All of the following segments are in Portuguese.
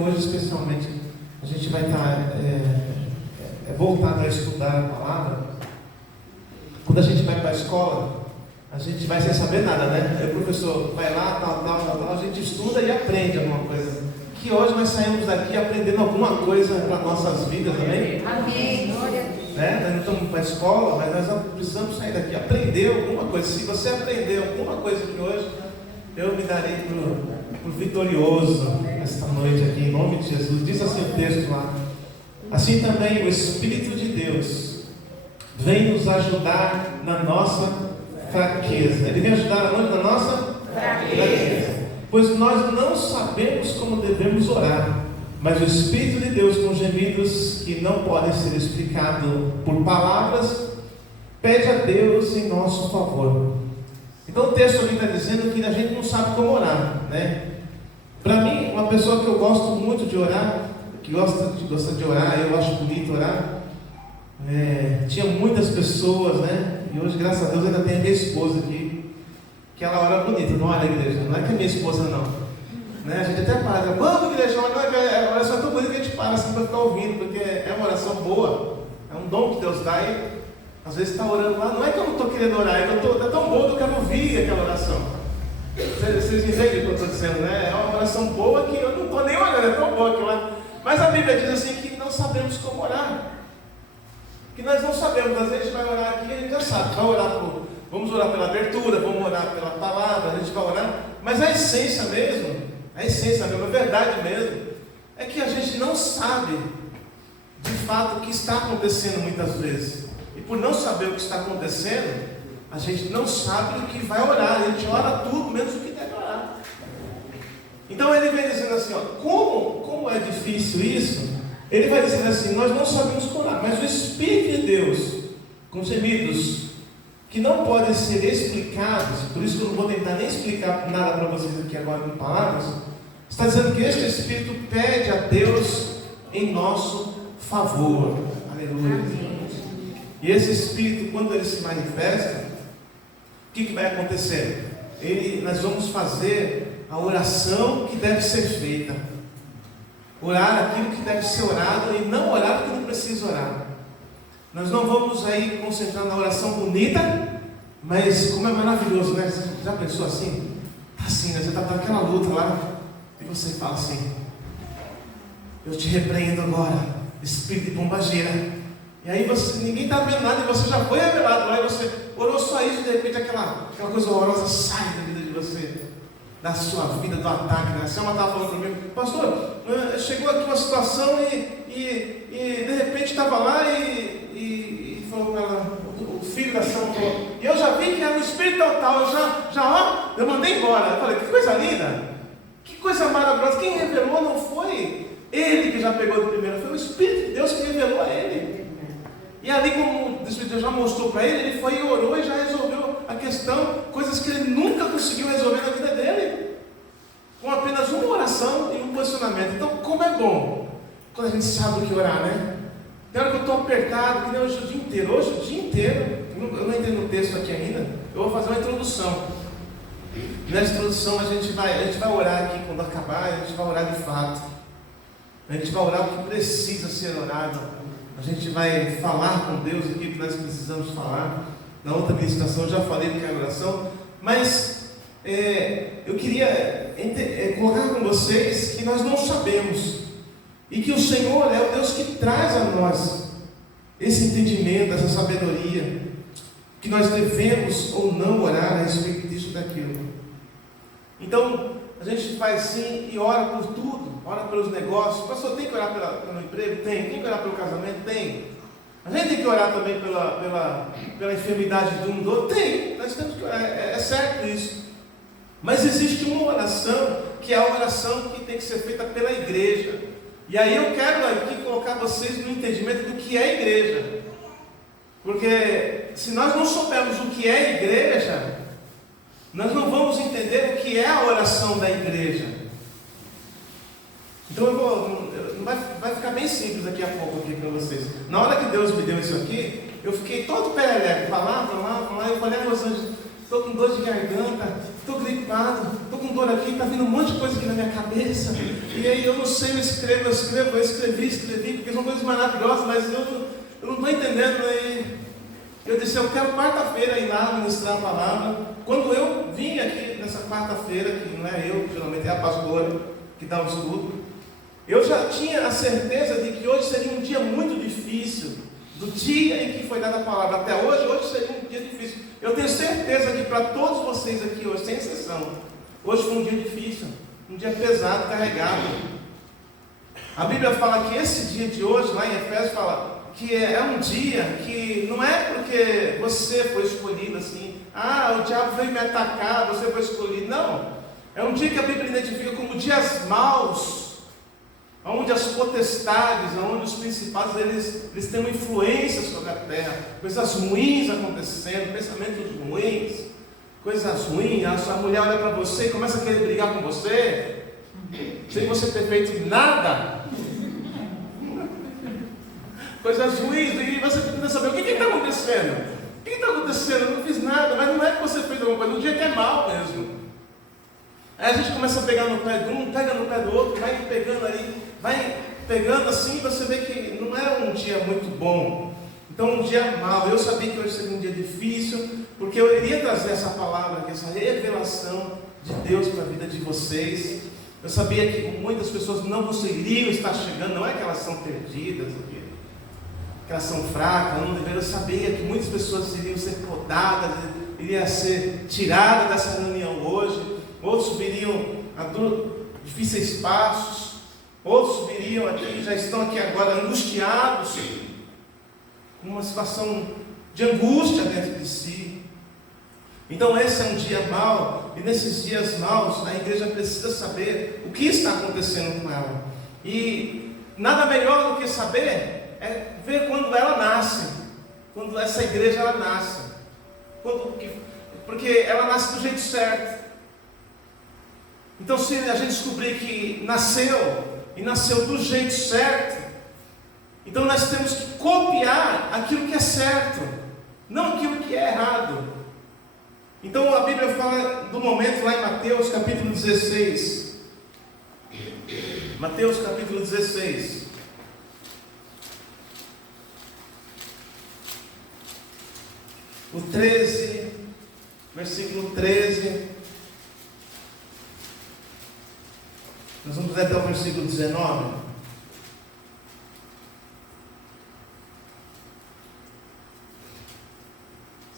hoje especialmente a gente vai estar voltado a estudar a palavra. Quando a gente vai para a escola, a gente vai sem saber nada, né? Aí o professor vai lá, tal, a gente estuda e aprende alguma coisa. Que hoje nós saímos daqui aprendendo alguma coisa para nossas vidas, amém? Amém, glória a Deus. Nós não estamos para a escola, mas nós precisamos sair daqui, aprender alguma coisa. Se você aprender alguma coisa aqui hoje, eu me darei por vitorioso esta noite aqui, em nome de Jesus. Diz assim o texto lá: assim também o Espírito de Deus vem nos ajudar na nossa fraqueza. Ele vem ajudar na nossa fraqueza. Pois nós não sabemos como devemos orar, mas o Espírito de Deus, com gemidos que não podem ser explicados por palavras, pede a Deus em nosso favor. Então o texto aqui está dizendo que a gente não sabe como orar, né? Para mim, uma pessoa que eu gosto muito de orar, que gosta de orar, eu acho bonito orar. Tinha muitas pessoas, né? E hoje, graças a Deus, ainda tem a minha esposa aqui, que ela ora bonita, não olha a igreja, não é que é minha esposa não. Né? A gente até para, vamos igreja, mas não é que a oração é tão bonita que a gente para assim para ficar ouvindo, porque é uma oração boa, é um dom que Deus dá e às vezes está orando lá, não é que eu não estou querendo orar, é que é tão boa que eu quero ouvir aquela oração. Vocês entendem o que eu estou dizendo, né? É uma oração boa que eu não estou nem olhando, é tão boa que eu... Mas a Bíblia diz assim que não sabemos como orar. Que nós não sabemos, às vezes a gente vai orar aqui e a gente já sabe, vamos orar pela abertura, vamos orar pela palavra, a gente vai orar, mas a essência mesmo, a verdade mesmo, é que a gente não sabe de fato o que está acontecendo muitas vezes. E por não saber o que está acontecendo, a gente não sabe o que vai orar, a gente ora tudo menos o que deve orar. Então ele vem dizendo assim, como é difícil isso? Ele vai dizendo assim, nós não sabemos orar, mas o Espírito de Deus, com gemidos que não podem ser explicados, por isso que eu não vou tentar nem explicar nada para vocês aqui agora com palavras, está dizendo que este Espírito pede a Deus em nosso favor. Aleluia. E esse Espírito, quando ele se manifesta, o que vai acontecer? Nós vamos fazer a oração que deve ser feita. Orar aquilo que deve ser orado e não orar aquilo que não precisa orar. Nós não vamos aí concentrar na oração bonita, mas como é maravilhoso, né? Você já pensou assim? Assim, né? Você está naquela luta lá e você fala assim: eu te repreendo agora, espírito de pombageira. E aí ninguém está vendo nada e você já foi revelado lá e você orou só isso e de repente aquela coisa horrorosa sai da vida de você, da sua vida, do ataque. Né? A Selma estava falando para mim: pastor, chegou aqui uma situação e de repente estava lá e falou para ela, o filho da Selma falou, e eu já vi que era o espírito tal, eu mandei embora. Eu falei: que coisa linda, que coisa maravilhosa. Quem revelou não foi ele que já pegou de primeira, foi o Espírito de Deus que revelou a ele. E ali, como o Espírito de Deus já mostrou para ele, ele foi e orou e já resolveu a questão, coisas que ele nunca conseguiu resolver na vida dele, com apenas uma oração e um posicionamento. Então, como é bom quando a gente sabe o que orar, né? Tem hora que eu estou apertado, que nem hoje o dia inteiro. Hoje o dia inteiro, eu não entrei no texto aqui ainda, eu vou fazer uma introdução. Nessa introdução a gente vai orar aqui quando acabar, a gente vai orar de fato. A gente vai orar o que precisa ser orado. A gente vai falar com Deus o que nós precisamos falar. Na outra ministração eu já falei do que é oração, mas eu queria colocar com vocês que nós não sabemos, e que o Senhor é o Deus que traz a nós esse entendimento, essa sabedoria, que nós devemos ou não orar a respeito disso e daquilo. Então a gente faz sim e ora por tudo, ora pelos negócios. Pastor, tem que orar pelo emprego? Tem que orar pelo casamento? Tem. A gente tem que orar também pela enfermidade de um do outro? Tem, nós temos que orar, é certo isso. Mas existe uma oração, que é a oração que tem que ser feita pela igreja. E aí eu quero aqui colocar vocês no entendimento do que é igreja. Porque se nós não soubermos o que é igreja, nós não vamos entender o que é a oração da igreja. Então vai ficar bem simples daqui a pouco aqui para vocês. Na hora que Deus me deu isso aqui, eu fiquei todo pereleco, para lá, eu falei: Rosângela, estou com dor de garganta, estou gripado, estou com dor aqui, está vindo um monte de coisa aqui na minha cabeça. E aí eu não sei, eu escrevi, porque são coisas maravilhosas, mas eu não estou entendendo. Aí eu disse, eu quero quarta-feira ir lá ministrar a palavra. Quando eu vim aqui nessa quarta-feira, que não é eu, geralmente é a pastora que dá o estudo, eu já tinha a certeza de que hoje seria um dia muito difícil. Do dia em que foi dada a palavra até hoje seria um dia difícil. Eu tenho certeza que para todos vocês aqui hoje, sem exceção, hoje foi um dia difícil, um dia pesado, carregado. A Bíblia fala que esse dia de hoje, lá em Efésios, fala que é um dia que não é porque você foi escolhido assim, o diabo veio me atacar, você foi escolhido. Não, é um dia que a Bíblia identifica como dias maus, onde as potestades, onde os principados, eles têm uma influência sobre a terra, coisas ruins acontecendo, pensamentos ruins, coisas ruins. A sua mulher olha para você e começa a querer brigar com você, sem você ter feito nada, coisas ruins, e você tenta saber o que está acontecendo. O que está acontecendo? Eu não fiz nada, mas não é que você fez alguma coisa, um dia que é mal mesmo. Aí a gente começa a pegar no pé de um, pega no pé do outro, vai pegando ali, vai pegando assim, e você vê que não é um dia muito bom. Então um dia mau. Eu sabia que hoje seria um dia difícil, porque eu iria trazer essa palavra aqui, essa revelação de Deus para a vida de vocês. Eu sabia que muitas pessoas não conseguiriam estar chegando, não é que elas são perdidas, que elas são fracas, não deveriam. Eu sabia que muitas pessoas iriam ser podadas, iriam ser tiradas dessa reunião hoje. Outros subiriam a difíceis passos, outros subiriam aqui, já estão aqui agora angustiados, com uma situação de angústia dentro de si. Então esse é um dia mau, e nesses dias maus a igreja precisa saber o que está acontecendo com ela. E nada melhor do que saber é ver quando ela nasce, quando essa igreja ela nasce, porque ela nasce do jeito certo. Então, se a gente descobrir que nasceu do jeito certo, então nós temos que copiar aquilo que é certo, não aquilo que é errado. Então a Bíblia fala do momento lá em Mateus capítulo 16. Mateus capítulo 16. O 13, versículo 13. Nós vamos ler até o versículo 19.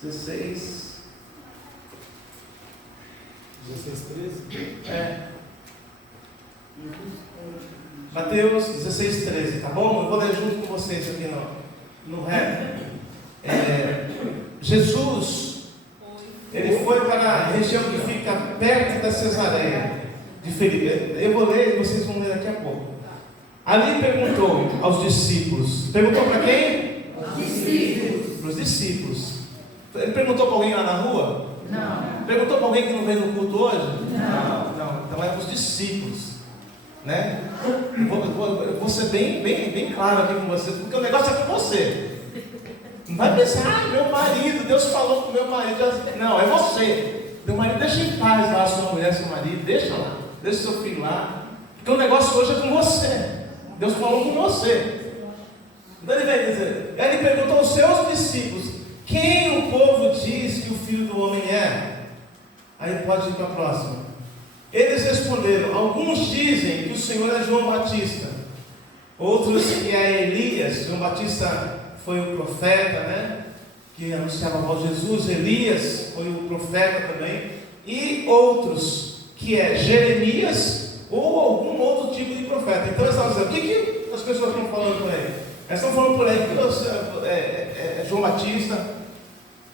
Dezesseis, 13? Mateus 16, 13, tá bom? Eu vou ler junto com vocês aqui no rap. Jesus, ele foi para a região que fica perto da Cesareia de Filipe. Eu vou ler e vocês vão ler daqui a pouco. Ali perguntou aos discípulos. Perguntou para quem? Discípulos. Para os discípulos. Ele perguntou para alguém lá na rua? Não. Perguntou para alguém que não veio no culto hoje? Não. Não. Então é para os discípulos, né? Eu vou ser bem claro aqui com vocês, porque o negócio é com você. Não vai pensar, meu marido, Deus falou com meu marido. Não, é você. Meu marido, deixa em paz lá a sua mulher, seu marido, deixa lá. Deixa seu filho lá, porque o negócio hoje é com você. Deus falou com você. Então ele vai dizer, ele perguntou aos seus discípulos: quem o povo diz que o Filho do Homem é? Aí pode ir para a próxima. Eles responderam: alguns dizem que o Senhor é João Batista, outros que é Elias. João Batista foi o profeta, né, que anunciava a voz de Jesus. Elias foi o profeta também. E outros que é Jeremias ou algum outro tipo de profeta. Então eles estavam dizendo: o que as pessoas estão falando por aí? Elas estão falando por aí que é João Batista,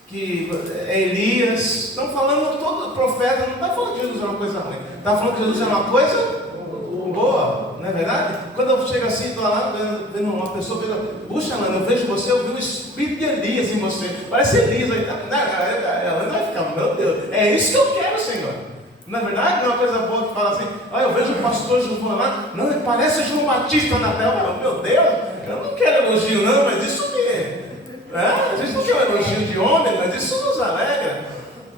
que é Elias. Estão falando, todo profeta não está falando que Jesus é uma coisa ruim, está falando que Jesus é uma coisa boa, não é verdade? Quando eu chego assim, estou lá vendo uma pessoa, puxa, mano, eu vejo você, eu vi o espírito de Elias em você, parece Elias aí. Ela vai ficar, meu Deus, é isso que eu quero, Senhor. Não é verdade? Não é uma coisa boa que fala assim: olha, eu vejo o pastor João lá, não, ele parece João Batista na tela. Meu Deus, eu não quero elogio não, mas isso me... a gente não quer elogio de homem, mas isso nos alegra.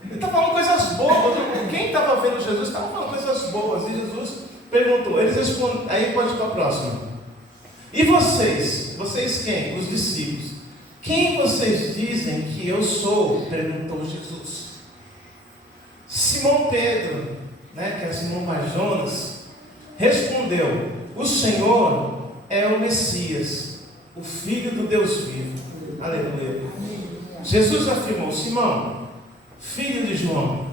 Ele está falando coisas boas. Quem estava vendo Jesus estava falando coisas boas, e Jesus perguntou, eles respondem, aí pode ir para a próxima. E vocês quem? Os discípulos. Quem vocês dizem que eu sou? Perguntou Jesus. Simão Pedro, que é Simão Barjonas, respondeu, o Senhor é o Messias, o Filho do Deus vivo. Aleluia. Jesus afirmou, Simão, filho de João,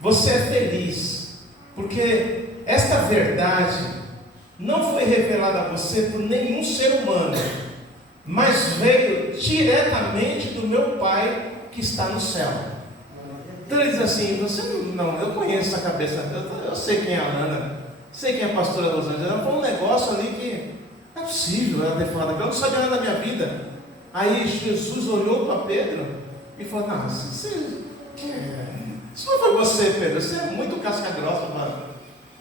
você é feliz, porque esta verdade não foi revelada a você por nenhum ser humano, mas veio diretamente do meu Pai que está no céu. Então ele diz assim, eu conheço a cabeça, eu sei quem é a Ana, sei quem é a pastora Rosângela, ela falou um negócio ali que não é possível ela ter falado, eu não sabia nada da minha vida. Aí Jesus olhou para Pedro e falou, não, isso não foi você, Pedro, você é muito casca grossa, mano.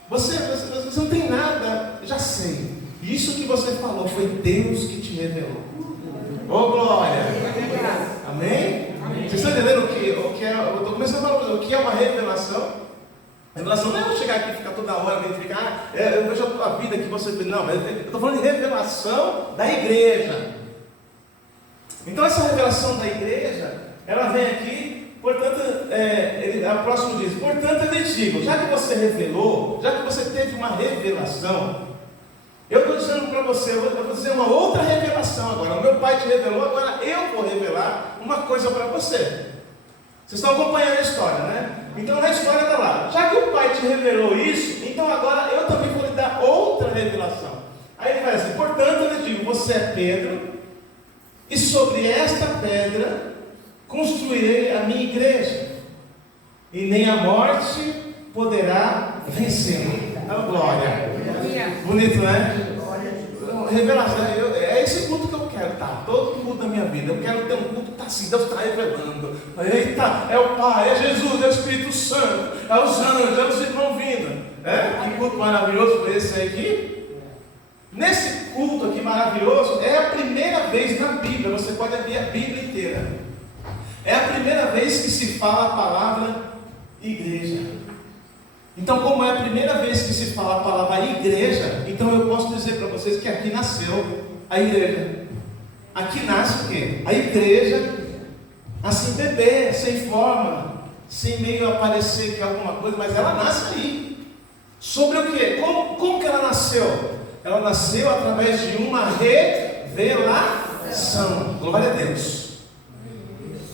Você não tem nada, já sei. Isso que você falou foi Deus que te revelou. Oh, glória! Amém? Vocês estão entendendo o que é? Eu estou começando a falar o que é uma revelação. Revelação não é eu chegar aqui e ficar toda hora verificar, eu vejo a tua vida que você. Não, eu estou falando de revelação da igreja. Então essa revelação da igreja, ela vem aqui, portanto, a próxima diz, portanto eu lhe digo, já que você revelou, já que você teve uma revelação, eu estou dizendo para você, eu vou dizer uma outra revelação agora. O meu Pai te revelou, agora eu vou revelar uma coisa para você. Vocês estão acompanhando a história, né? Então na história está lá, já que o Pai te revelou isso, então agora eu também vou lhe dar outra revelação. Aí ele vai assim, portanto eu lhe digo, você é Pedro, e sobre esta pedra construirei a minha igreja, e nem a morte poderá vencê-la. Oh, glória! Bonito, né? Revelação, é esse culto que eu quero, tá? Todo culto da minha vida, eu quero ter um culto que está assim, Deus está revelando. Eita, é o Pai, é Jesus, é o Espírito Santo, é os anjos, é os irmãos vindo. Que culto maravilhoso foi esse aqui? Nesse culto aqui maravilhoso, é a primeira vez na Bíblia, você pode abrir a Bíblia inteira, é a primeira vez que se fala a palavra igreja. Então, como é a primeira vez que se fala a palavra igreja, então eu posso dizer para vocês que aqui nasceu a igreja. Aqui nasce o quê? A igreja, assim bebê, sem forma, sem meio aparecer que alguma coisa, mas ela nasce aí. Sobre o quê? Como que ela nasceu? Ela nasceu através de uma revelação. Glória a Deus.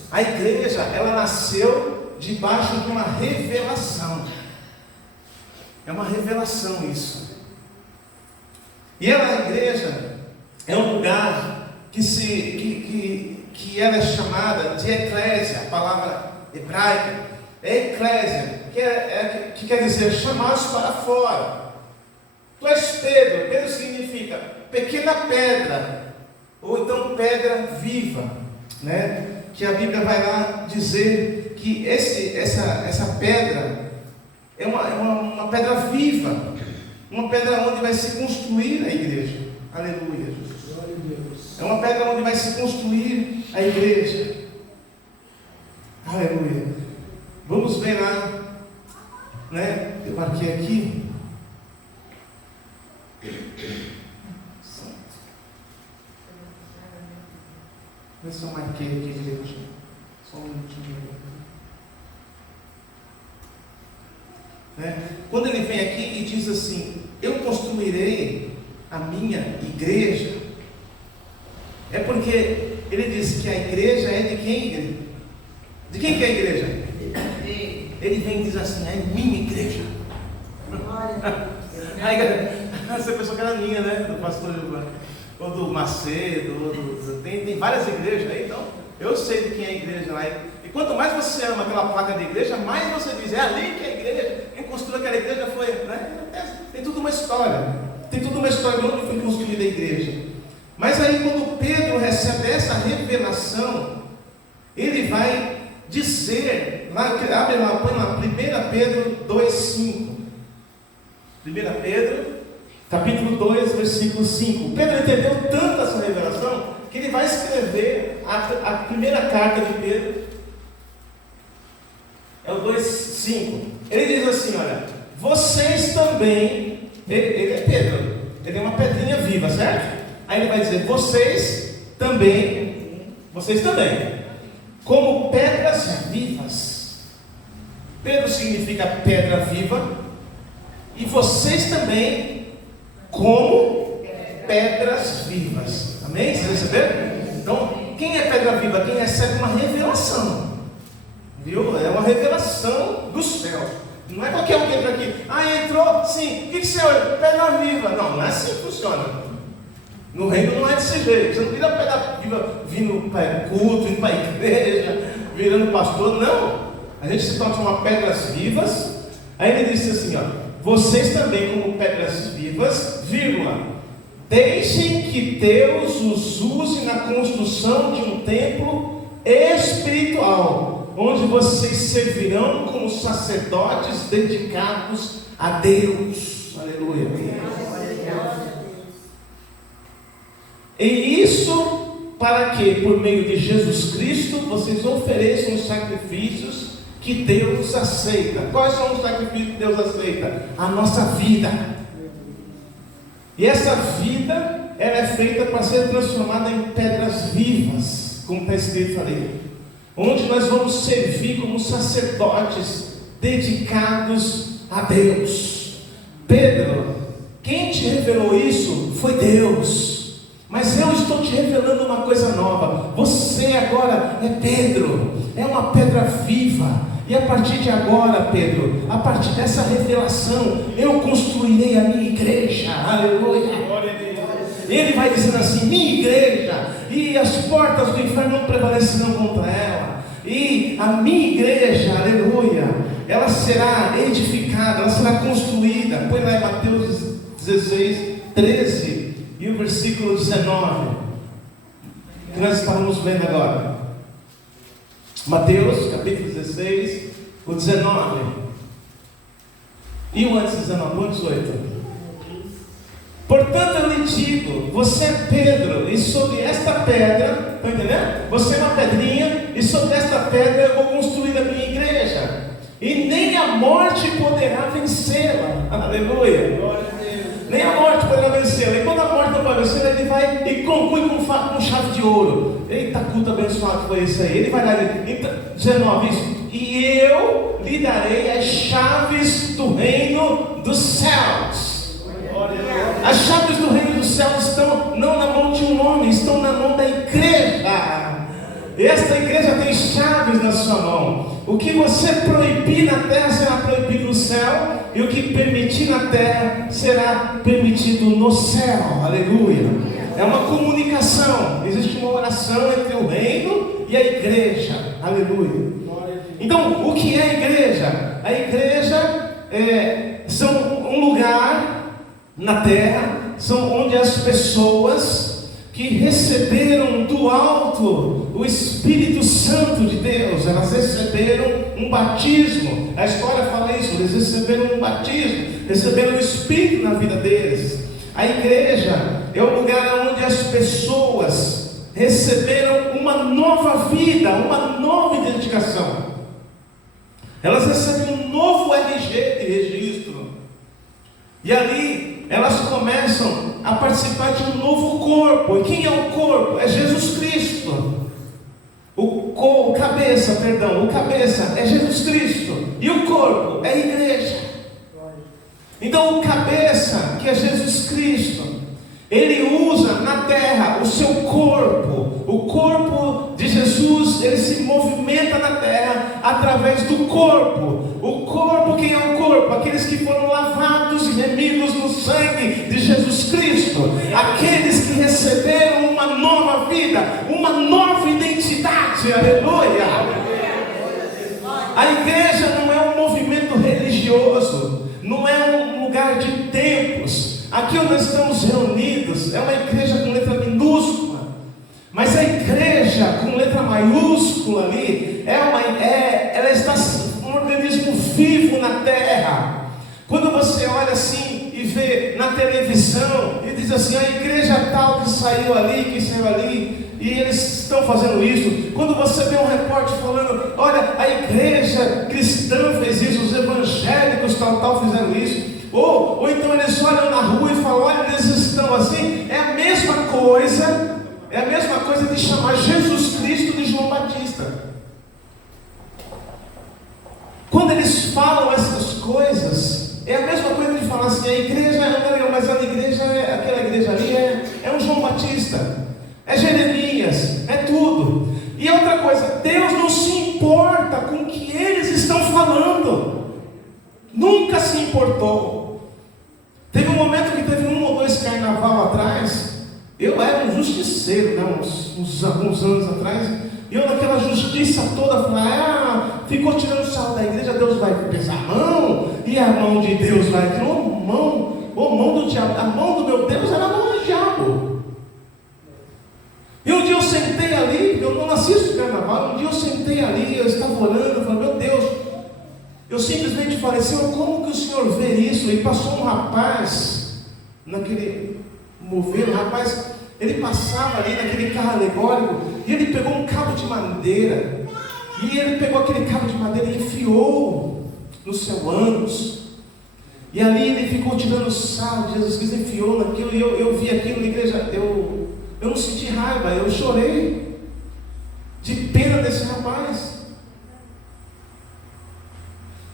A igreja, ela nasceu debaixo de uma revelação. É uma revelação isso. E a igreja é um lugar que ela é chamada de eclésia, a palavra hebraica é eclésia, que quer dizer chamados para fora. Tu és Pedro, Pedro significa pequena pedra, ou então pedra viva, né? Que a Bíblia vai lá dizer que essa pedra é uma pedra viva, uma pedra onde vai se construir a igreja. Aleluia. É uma pedra onde vai se construir a igreja. Aleluia. Vamos ver lá, né? Eu marquei aqui. Vê se eu marquei aqui direitinho. Só um minutinho. Quando ele vem aqui e diz assim, eu construirei a minha igreja, é porque ele diz que a igreja é de quem? De quem que é a igreja? Ele vem e diz assim, é minha igreja. Essa pessoa que era minha, né? Do pastor Gilvan, ou do Macedo, tem várias igrejas aí, então eu sei de quem é a igreja lá. E quanto mais você ama aquela placa de igreja, mais você diz, é ali que é a igreja. Quem construiu aquela igreja foi, né? Tem tudo uma história. Tem tudo uma história de onde foi construída a igreja. Mas aí quando Pedro recebe essa revelação, ele vai dizer, lá, abre lá, põe lá, 1 Pedro 2,5. 1 Pedro, capítulo 2, versículo 5. Pedro entendeu tanto essa revelação, que ele vai escrever a primeira carta de Pedro, é o 2,5. também, ele é Pedro, ele é uma pedrinha viva, certo? Aí ele vai dizer, vocês também, como pedras vivas. Pedro significa pedra viva, e vocês também, como pedras vivas. Amém? Vocês receberam? Então, quem é pedra viva? Quem recebe uma revelação. Viu? É uma revelação do céu. Não é qualquer um que entra aqui. Entrou, sim. O que você olha? Pedra viva. Não é assim que funciona. No reino não é desse jeito. Você não vira pedra viva vindo para culto, indo para a igreja, virando pastor. Não. A gente se transforma pedras vivas. Aí ele disse assim, ó. Vocês também como pedras vivas, vírgula. Deixem que Deus os use na construção de um templo espiritual, onde vocês servirão como sacerdotes dedicados a Deus. Aleluia. E isso para que, por meio de Jesus Cristo, vocês ofereçam os sacrifícios que Deus aceita. Quais são os sacrifícios que Deus aceita? A nossa vida. E essa vida, ela é feita para ser transformada em pedras vivas, como está escrito ali, onde nós vamos servir como sacerdotes dedicados a Deus. Pedro, quem te revelou isso foi Deus, mas eu estou te revelando uma coisa nova. Você agora é Pedro, é uma pedra viva. E a partir de agora, Pedro, a partir dessa revelação, eu construirei a minha igreja. Aleluia. Ele vai dizendo assim, minha igreja, e as portas do inferno não prevalecerão contra ela. E a minha igreja, aleluia, ela será edificada, ela será construída. Põe lá em Mateus 16, 13 e o versículo 19, que nós estávamos lendo agora. Mateus, capítulo 16, o 19. E o antes 19, o 18. Portanto eu lhe digo, você é Pedro, e sobre esta pedra, está entendendo? Você é uma pedrinha, e sobre esta pedra eu vou construir a minha igreja, e nem a morte poderá vencê-la. Aleluia. Nem a morte poderá vencê-la. E quando a morte não pode vencê-la, ele vai e conclui com chave de ouro. Eita, culto abençoado foi esse aí. Ele vai dar, então, 19, isso. E eu lhe darei as chaves do reino dos céus. As chaves do reino dos céus estão não na mão de um homem, estão na mão da igreja. Esta igreja tem chaves na sua mão. O que você proibir na terra será proibido no céu, e o que permitir na terra será permitido no céu. Aleluia. É uma comunicação. Existe uma oração entre o reino e a igreja. Aleluia. Então, o que é a igreja? A igreja são um lugar na terra, são onde as pessoas que receberam do alto o Espírito Santo de Deus, elas receberam um batismo. A história fala isso, eles receberam um batismo, receberam o Espírito na vida deles. A igreja é o lugar onde as pessoas receberam uma nova vida, uma nova identificação. Elas recebem um novo RG de registro, e ali elas começam a participar de um novo corpo. E quem é o corpo? É Jesus Cristo. O cabeça é Jesus Cristo, e o corpo é a igreja. Então o cabeça, que é Jesus Cristo, ele usa na terra o seu corpo. O corpo de Jesus, ele se movimenta na terra através do corpo. O corpo, quem é o corpo? Aqueles que foram lavados e remidos no sangue de Jesus Cristo. Aqueles que receberam uma nova vida, uma nova identidade. Aleluia! A igreja não é um movimento religioso, não é um lugar de templos. Aqui onde nós estamos reunidos é uma igreja com letra minúscula, mas a igreja com letra maiúscula ali ela está um organismo vivo na terra. Quando você olha assim e vê na televisão e diz assim, a igreja tal que saiu ali, e eles estão fazendo isso. Quando você vê um repórter falando, olha, a igreja cristã fez isso, os evangélicos tal fizeram isso. Ou então eles olham na rua e falam, olha, eles estão assim. É a mesma coisa de chamar Jesus Cristo de João Batista. Quando eles falam essas coisas, é a mesma coisa de falar assim, a igreja mas a igreja, aquela igreja ali é um João Batista, é Jeremias, é tudo. E outra coisa, Deus não se importa com o que eles estão falando, nunca se importou. Teve um momento que teve 1 ou 2 carnaval atrás, eu era um justiceiro, né, alguns anos atrás, e eu naquela justiça toda falei, ficou tirando sarro da igreja, Deus vai pesar a mão, e a mão de Deus vai ter mão do diabo, a mão do meu Deus era a mão do diabo. E um dia eu sentei ali, eu não assisto carnaval, um dia eu sentei ali, eu estava orando, eu falei, meu Deus, eu simplesmente falei, Senhor, como que o Senhor vê isso? E passou um rapaz, naquele mover, um rapaz, ele passava ali naquele carro alegórico, e ele pegou um cabo de madeira, e ele pegou aquele cabo de madeira e enfiou no seu ânus, e ali ele ficou tirando sarro de Jesus Cristo, enfiou naquilo, e eu vi aquilo na igreja, eu não senti raiva, eu chorei de pena desse rapaz,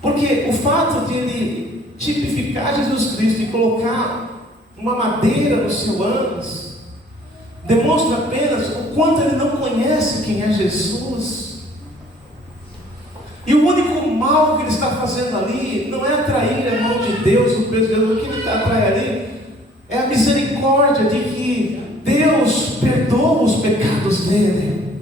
porque o fato de ele tipificar Jesus Cristo e colocar uma madeira no seu ânus demonstra apenas o quanto ele não conhece quem é Jesus. E o único mal que ele está fazendo ali não é atrair a mão de Deus, o peso de Deus. O que ele atrai ali é a misericórdia de que Deus perdoa os pecados dele.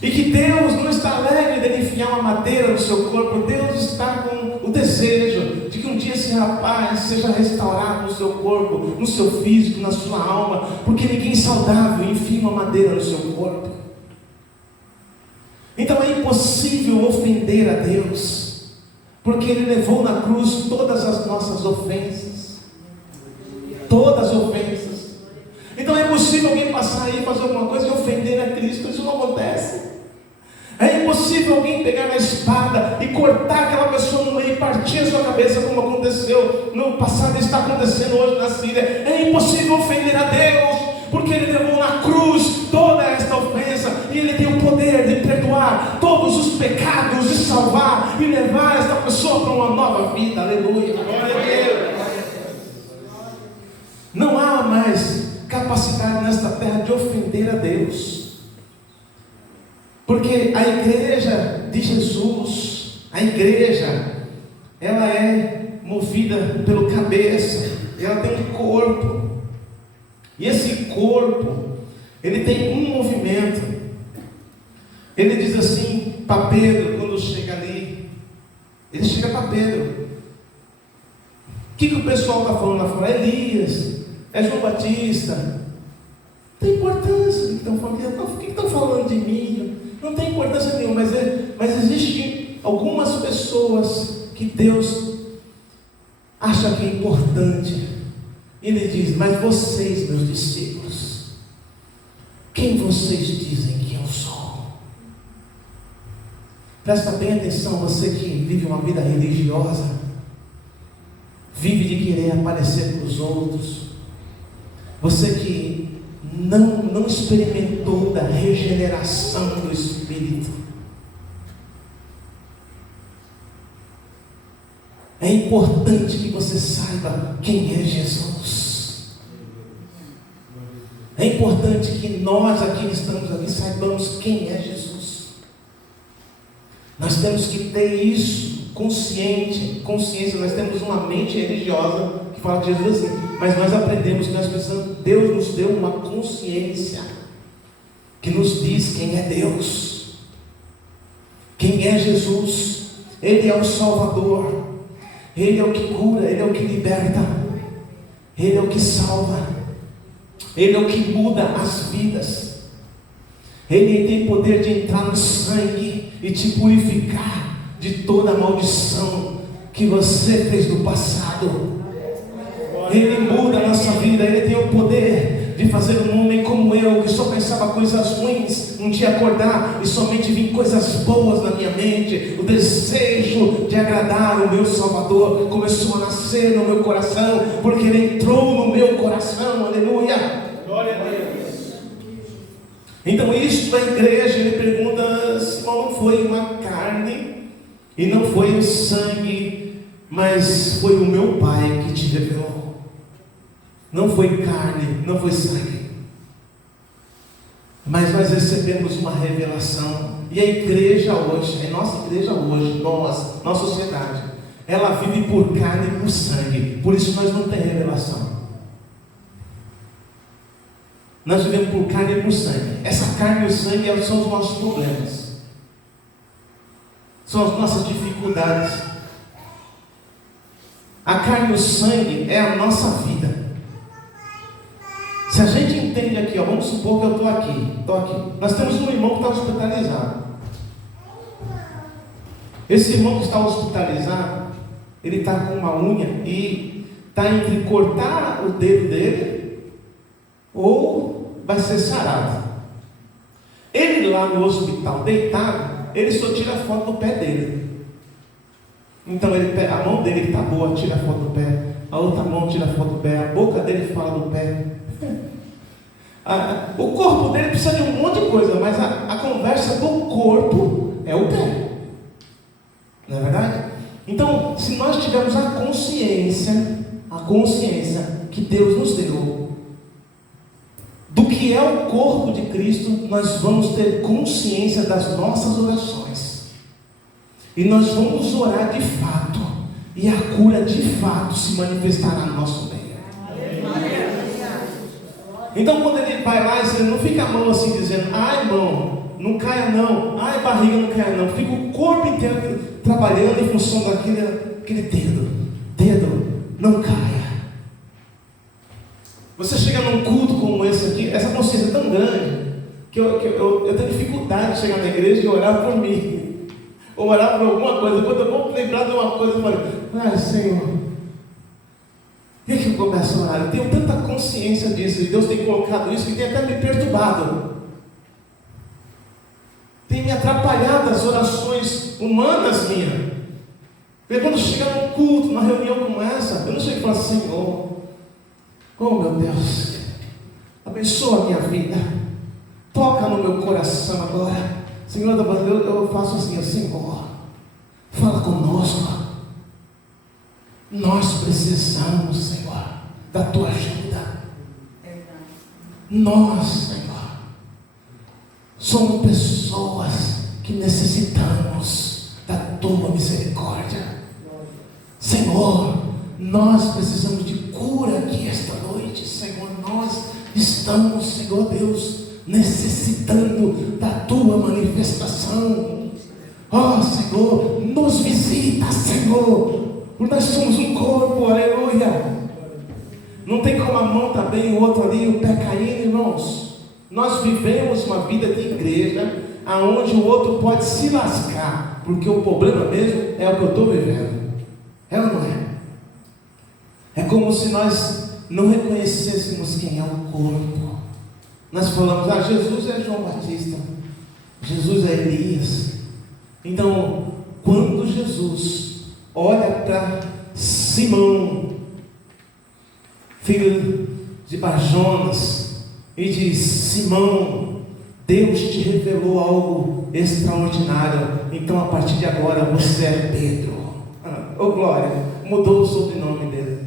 E que Deus não está alegre dele enfiar uma madeira no seu corpo. Deus está com o desejo de que um dia esse rapaz seja restaurado no seu corpo, no seu físico, na sua alma. Porque ninguém saudável enfia uma madeira no seu corpo. Então é impossível ofender a Deus, porque Ele levou na cruz todas as nossas ofensas. Todas as ofensas. Então é impossível alguém passar aí e fazer alguma coisa e ofender a Cristo. Isso não acontece. É impossível alguém pegar na espada e cortar aquela pessoa no meio e partir a sua cabeça, como aconteceu no passado e está acontecendo hoje na Síria. É impossível ofender a Deus, porque Ele levou na cruz toda esta ofensa, e Ele tem o poder de perdoar todos os pecados, de salvar e levar esta pessoa para uma nova vida. Aleluia, glória a Deus. Não há mais capacidade nesta terra de ofender a Deus, porque a igreja de Jesus, a igreja, ela é movida pelo cabeça, ela tem um corpo, e esse corpo, ele tem um movimento. Ele diz assim para Pedro, quando chega ali, ele chega para Pedro, o que o pessoal está falando lá fora? É Elias, é João Batista, não tem importância. Então, o que estão falando de mim? Não tem importância nenhuma, mas existem algumas pessoas que Deus acha que é importante. Ele diz, mas vocês, meus discípulos, quem vocês dizem que eu sou? Presta bem atenção, você que vive uma vida religiosa, vive de querer aparecer para os outros, você que não experimentou da regeneração do Espírito. É importante que você saiba quem é Jesus. É importante que nós aqui que estamos aqui saibamos quem é Jesus. Nós temos que ter isso consciência. Nós temos uma mente religiosa que fala de Jesus assim, mas nós aprendemos que nós precisamos, Deus nos deu uma consciência que nos diz quem é Deus, quem é Jesus. Ele é o Salvador, Ele é o que cura, Ele é o que liberta, Ele é o que salva, Ele é o que muda as vidas. Ele tem poder de entrar no sangue e te purificar de toda a maldição que você fez no passado. Ele muda a nossa vida. Ele tem o poder de fazer um homem como eu, que só pensava pensava coisas ruins, um dia acordar e somente vir coisas boas na minha mente. O desejo de agradar o meu Salvador começou a nascer no meu coração, porque Ele entrou no meu coração, aleluia. Glória a Deus. Então isso da igreja, ele pergunta: Simão, não foi uma carne e não foi o sangue, mas foi o meu Pai que te revelou. Não foi carne, não foi sangue, mas nós recebemos uma revelação. E a igreja hoje, a nossa igreja hoje, nossa sociedade, ela vive por carne e por sangue. Por isso nós não temos revelação. Nós vivemos por carne e por sangue. Essa carne e o sangue são os nossos problemas, são as nossas dificuldades. A carne e o sangue é a nossa vida. Se a gente entende aqui, ó, vamos supor que eu estou aqui. Nós temos um irmão que está hospitalizado. Esse irmão que está hospitalizado, ele está com uma unha e está entre cortar o dedo dele ou vai ser sarado. Ele lá no hospital, deitado, ele só tira foto do pé dele. Então a mão dele que está boa, tira foto do pé. A outra mão tira foto do pé. A boca dele fala do pé. O corpo dele precisa de um monte de coisa, mas a conversa do corpo é o pé. Não é verdade? Então, se nós tivermos a consciência que Deus nos deu do que é o corpo de Cristo, nós vamos ter consciência das nossas orações. E nós vamos orar de fato. E a cura de fato se manifestará no nosso meio. Então quando ele vai lá, ele não fica a mão assim dizendo: ai mão, não caia não, ai barriga, não caia não. Fica o corpo inteiro trabalhando em função daquele dedo, não caia. Você chega num culto como esse aqui, essa consciência é tão grande que eu tenho dificuldade de chegar na igreja e orar por mim, ou orar por alguma coisa. Quando eu vou lembrar de uma coisa, eu falo: ai Senhor, e que eu começo a orar? Eu tenho tanta consciência disso, e Deus tem colocado isso, que tem até me perturbado, tem me atrapalhado as orações humanas minhas. Porque quando chega num culto, numa reunião como essa, eu não sei o que falar: Senhor, oh meu Deus, abençoa a minha vida, toca no meu coração agora. Senhor, eu faço assim: Senhor, fala conosco. Nós precisamos, Senhor, da tua ajuda. Nós, Senhor, somos pessoas que necessitamos da tua misericórdia. Senhor, nós precisamos de cura aqui esta noite. Senhor, nós estamos, Senhor Deus, necessitando da tua manifestação. Ó Senhor, nos visita, Senhor, porque nós somos um corpo, aleluia. Não tem como a mão estar bem, o outro ali, o pé caindo, irmãos. Nós vivemos uma vida de igreja, aonde o outro pode se lascar, porque o problema mesmo é o que eu estou vivendo. É ou não é? É como se nós não reconhecêssemos quem é o corpo. Nós falamos: ah, Jesus é João Batista, Jesus é Elias. Então, quando Jesus olha para Simão, filho de Barjonas, e diz: Simão, Deus te revelou algo extraordinário, então a partir de agora você é Pedro. Oh glória, mudou o sobrenome dele.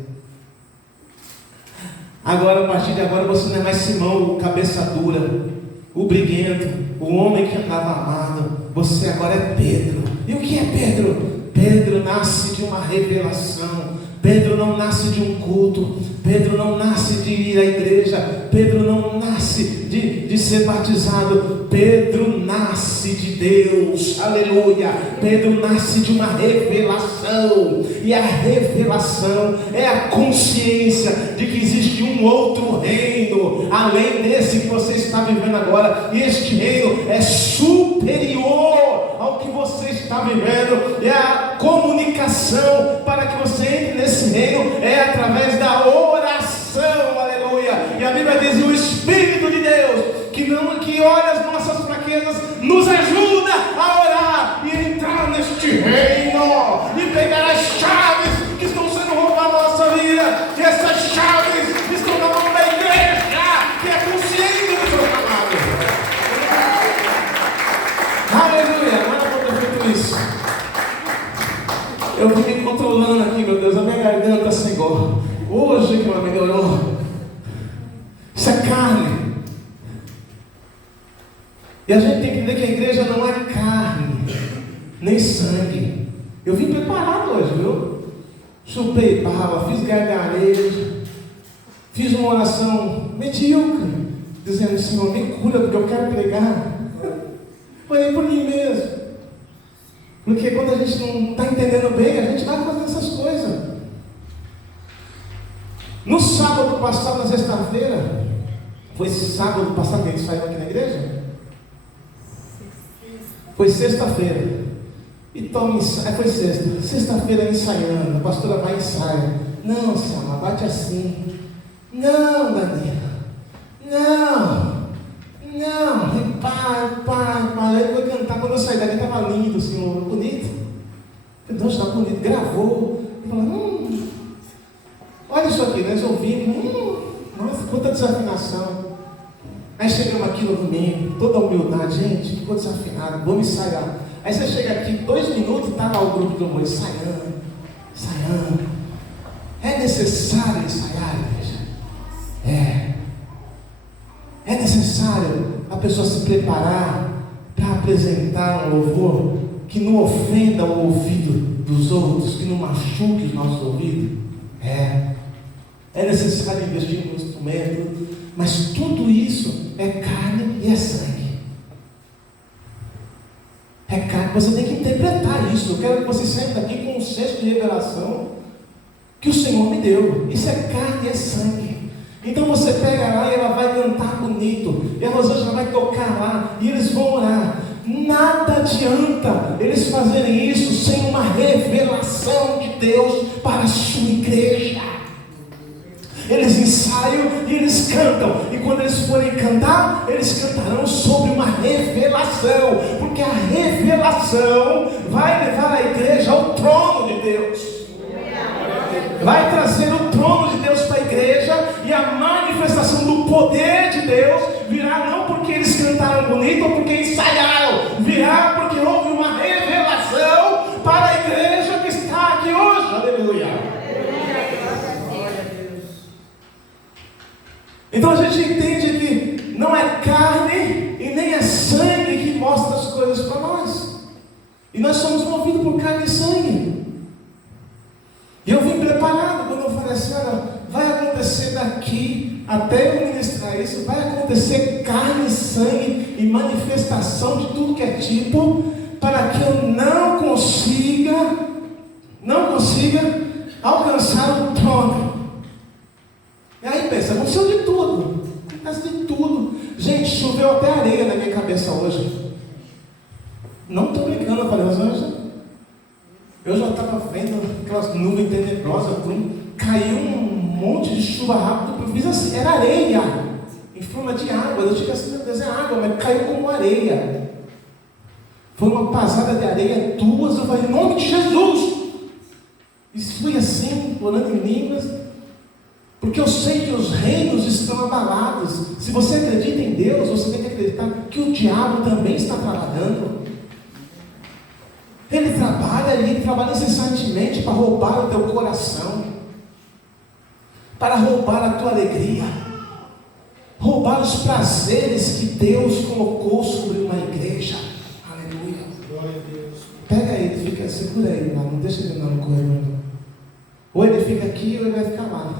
Agora, a partir de agora, você não é mais Simão, o cabeça dura, o briguento, o homem que andava amado. Você agora é Pedro. E o que é Pedro? Pedro nasce de uma revelação. Pedro não nasce de um culto. Pedro não nasce de ir à igreja. Pedro não nasce de ser batizado. Pedro nasce de Deus. Aleluia. Pedro nasce de uma revelação. E a revelação é a consciência de que existe um outro reino além desse que você está vivendo agora. E este reino é superior ao que você está vivendo. É a comunicação para que você entre nesse reino é através da oração. Aleluia. E a Bíblia diz: o Espírito de Deus que irmã, melhorou. Isso é carne. E a gente tem que entender que a igreja não é carne, nem sangue. Eu vim preparado hoje, viu? Chupei bala, fiz gargarejo, fiz uma oração medíocre, dizendo: Senhor, me cura, porque eu quero pregar. Orei por mim mesmo. Porque quando a gente não está entendendo bem, a gente vai fazendo essas coisas. No sábado passado, na sexta-feira, foi sábado passado que a gente saiu aqui na igreja? Foi sexta-feira. Então, foi sexta. Sexta-feira ensaiando, a pastora vai ensaiar. Não, Sama, bate assim. Não, Danila. Não. E pai. Ele foi cantar. Quando eu saí daqui, estava lindo, Senhor, bonito. Deus está bonito. Gravou. Ele falou: olha isso aqui, nós ouvimos. Nossa, quanta desafinação. Aí chegamos aqui no domingo, toda a humildade, gente, ficou desafinado, vamos ensaiar. Aí você chega aqui, 2 minutos, está lá o grupo do amor ensaiando. É necessário ensaiar, igreja? É necessário a pessoa se preparar para apresentar um louvor que não ofenda o ouvido dos outros, que não machuque os nossos ouvidos. É necessário investir no instrumento, mas tudo isso é carne e é sangue. É carne, você tem que interpretar isso. Eu quero que você saia daqui com um senso de revelação que o Senhor me deu. Isso é carne e é sangue. Então você pega lá e ela vai cantar bonito, e a Rosângela vai tocar lá, e eles vão orar. Nada adianta eles fazerem isso sem uma revelação de Deus para a sua igreja. Eles ensaiam e eles cantam, e quando eles forem cantar, eles cantarão sobre uma revelação, porque a revelação vai levar a igreja ao trono de Deus. Vai trazer o trono de Deus para a igreja, e a manifestação do poder de Deus virá não porque eles cantaram bonito ou porque ensaiaram, virá porque houve uma revelação para a igreja que está aqui hoje. Aleluia. Então a gente entende que não é carne e nem é sangue que mostra as coisas para nós, e nós somos movidos por carne e sangue. E eu vim preparado quando eu falei assim: olha, vai acontecer daqui até eu ministrar isso, vai acontecer carne e sangue e manifestação de tudo que é tipo, para que eu não consiga alcançar o trono. E aí pensa, aconteceu de tudo. Acontece de tudo. Gente, choveu até areia na minha cabeça hoje. Não estou brincando, eu falei: Rosângela, eu já estava vendo aquelas nuvens tenebrosas, caiu um monte de chuva rápido, eu fiz assim, era areia, em forma de água. Eu tive assim: meu Deus, é água, mas caiu como areia. Foi uma pasada de areia, 2, eu falei: em nome de Jesus. E fui assim, orando em línguas, porque eu sei que os reinos estão abalados. Se você acredita em Deus, você tem que acreditar que o diabo também está trabalhando. Ele trabalha incessantemente para roubar o teu coração, para roubar a tua alegria, roubar os prazeres que Deus colocou sobre uma igreja. Aleluia. Glória a Deus. Pega ele, segura ele lá, não deixa ele no corredor. Ou ele fica aqui ou ele vai ficar lá.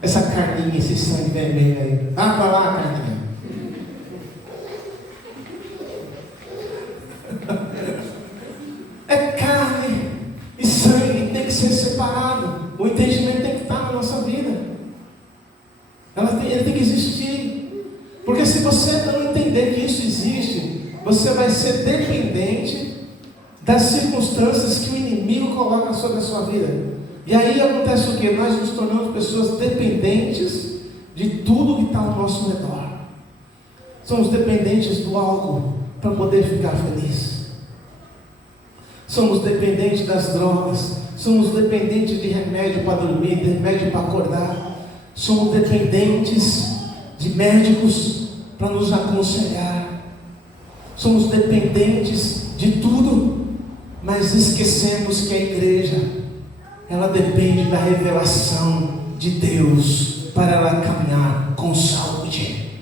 Essa carninha, esse sangue vermelho aí, vá para lá, carninha. É carne e sangue, tem que ser separado. O entendimento tem que estar na nossa vida. Ele tem que existir. Porque se você não entender que isso existe, você vai ser dependente das circunstâncias que o inimigo coloca sobre a sua vida. E aí acontece o que? Nós nos tornamos pessoas dependentes de tudo que está ao nosso redor. Somos dependentes do álcool para poder ficar feliz. Somos dependentes das drogas. Somos dependentes de remédio para dormir, de remédio para acordar. Somos dependentes de médicos para nos aconselhar. Somos dependentes de tudo, mas esquecemos que a igreja, ela depende da revelação de Deus para ela caminhar com saúde.